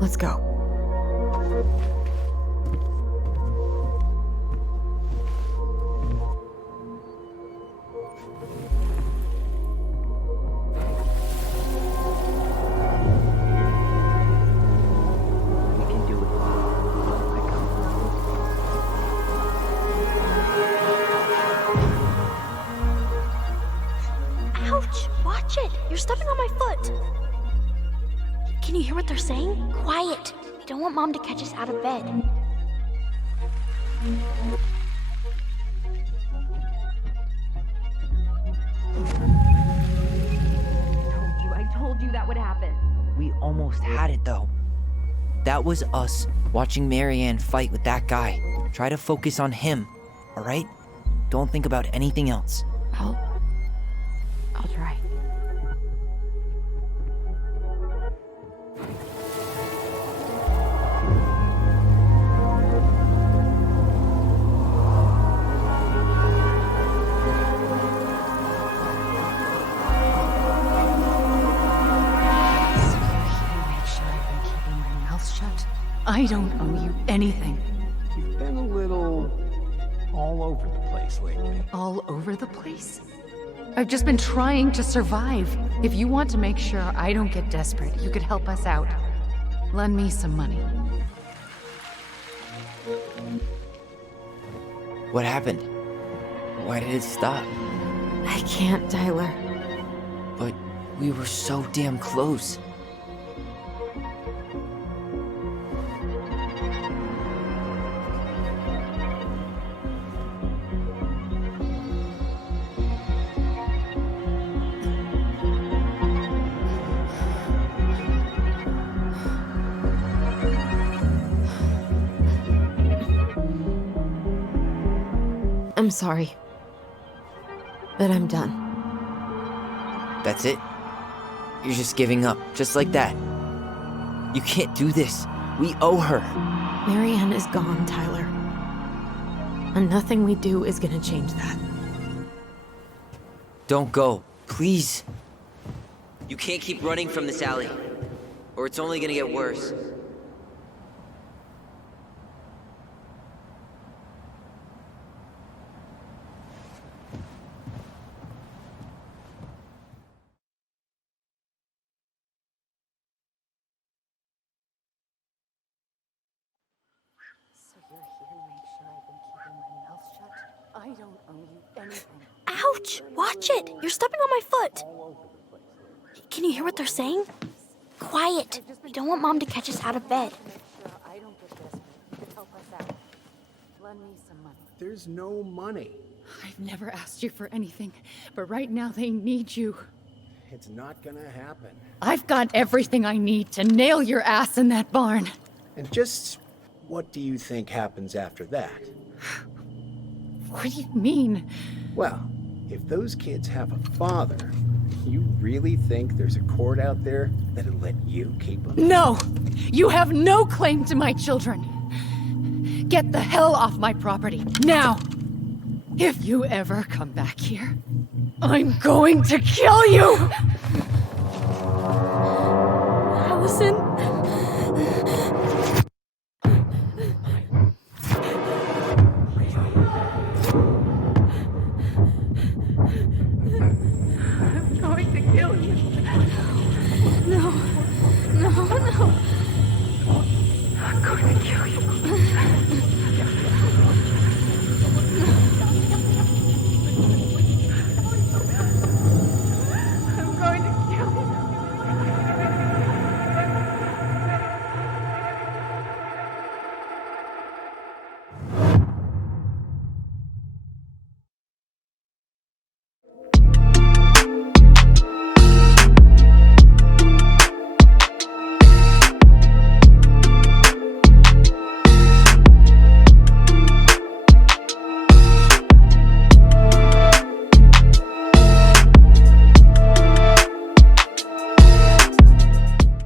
Let's go. Ouch! Watch it! You're stepping on my foot! Can you hear what they're saying? Quiet! We don't want Mom to catch us out of bed. I told you that would happen. We almost had it, though. That was us watching Marianne fight with that guy. Try to focus on him, all right? Don't think about anything else. I'll try. I don't owe you anything. You've been a little all over the place lately. All over the place? I've just been trying to survive. If you want to make sure I don't get desperate, you could help us out. Lend me some money. What happened? Why did it stop? I can't, Tyler. But we were so damn close. I'm sorry. But I'm done. That's it? You're just giving up, just like that. You can't do this. We owe her. Marianne is gone, Tyler. And nothing we do is gonna change that. Don't go, please. You can't keep running from this alley, or it's only gonna get worse. Ouch! Watch it! You're stepping on my foot! Can you hear what they're saying? Quiet! We don't want Mom to catch us out of bed. There's no money. I've never asked you for anything, but right now they need you. It's not gonna happen. I've got everything I need to nail your ass in that barn. And just what do you think happens after that? What do you mean? Well, if those kids have a father, you really think there's a court out there that'll let you keep them? No! You have no claim to my children. Get the hell off my property, now! If you ever come back here, I'm going to kill you! Allison? I'm going to kill you. No, no, no.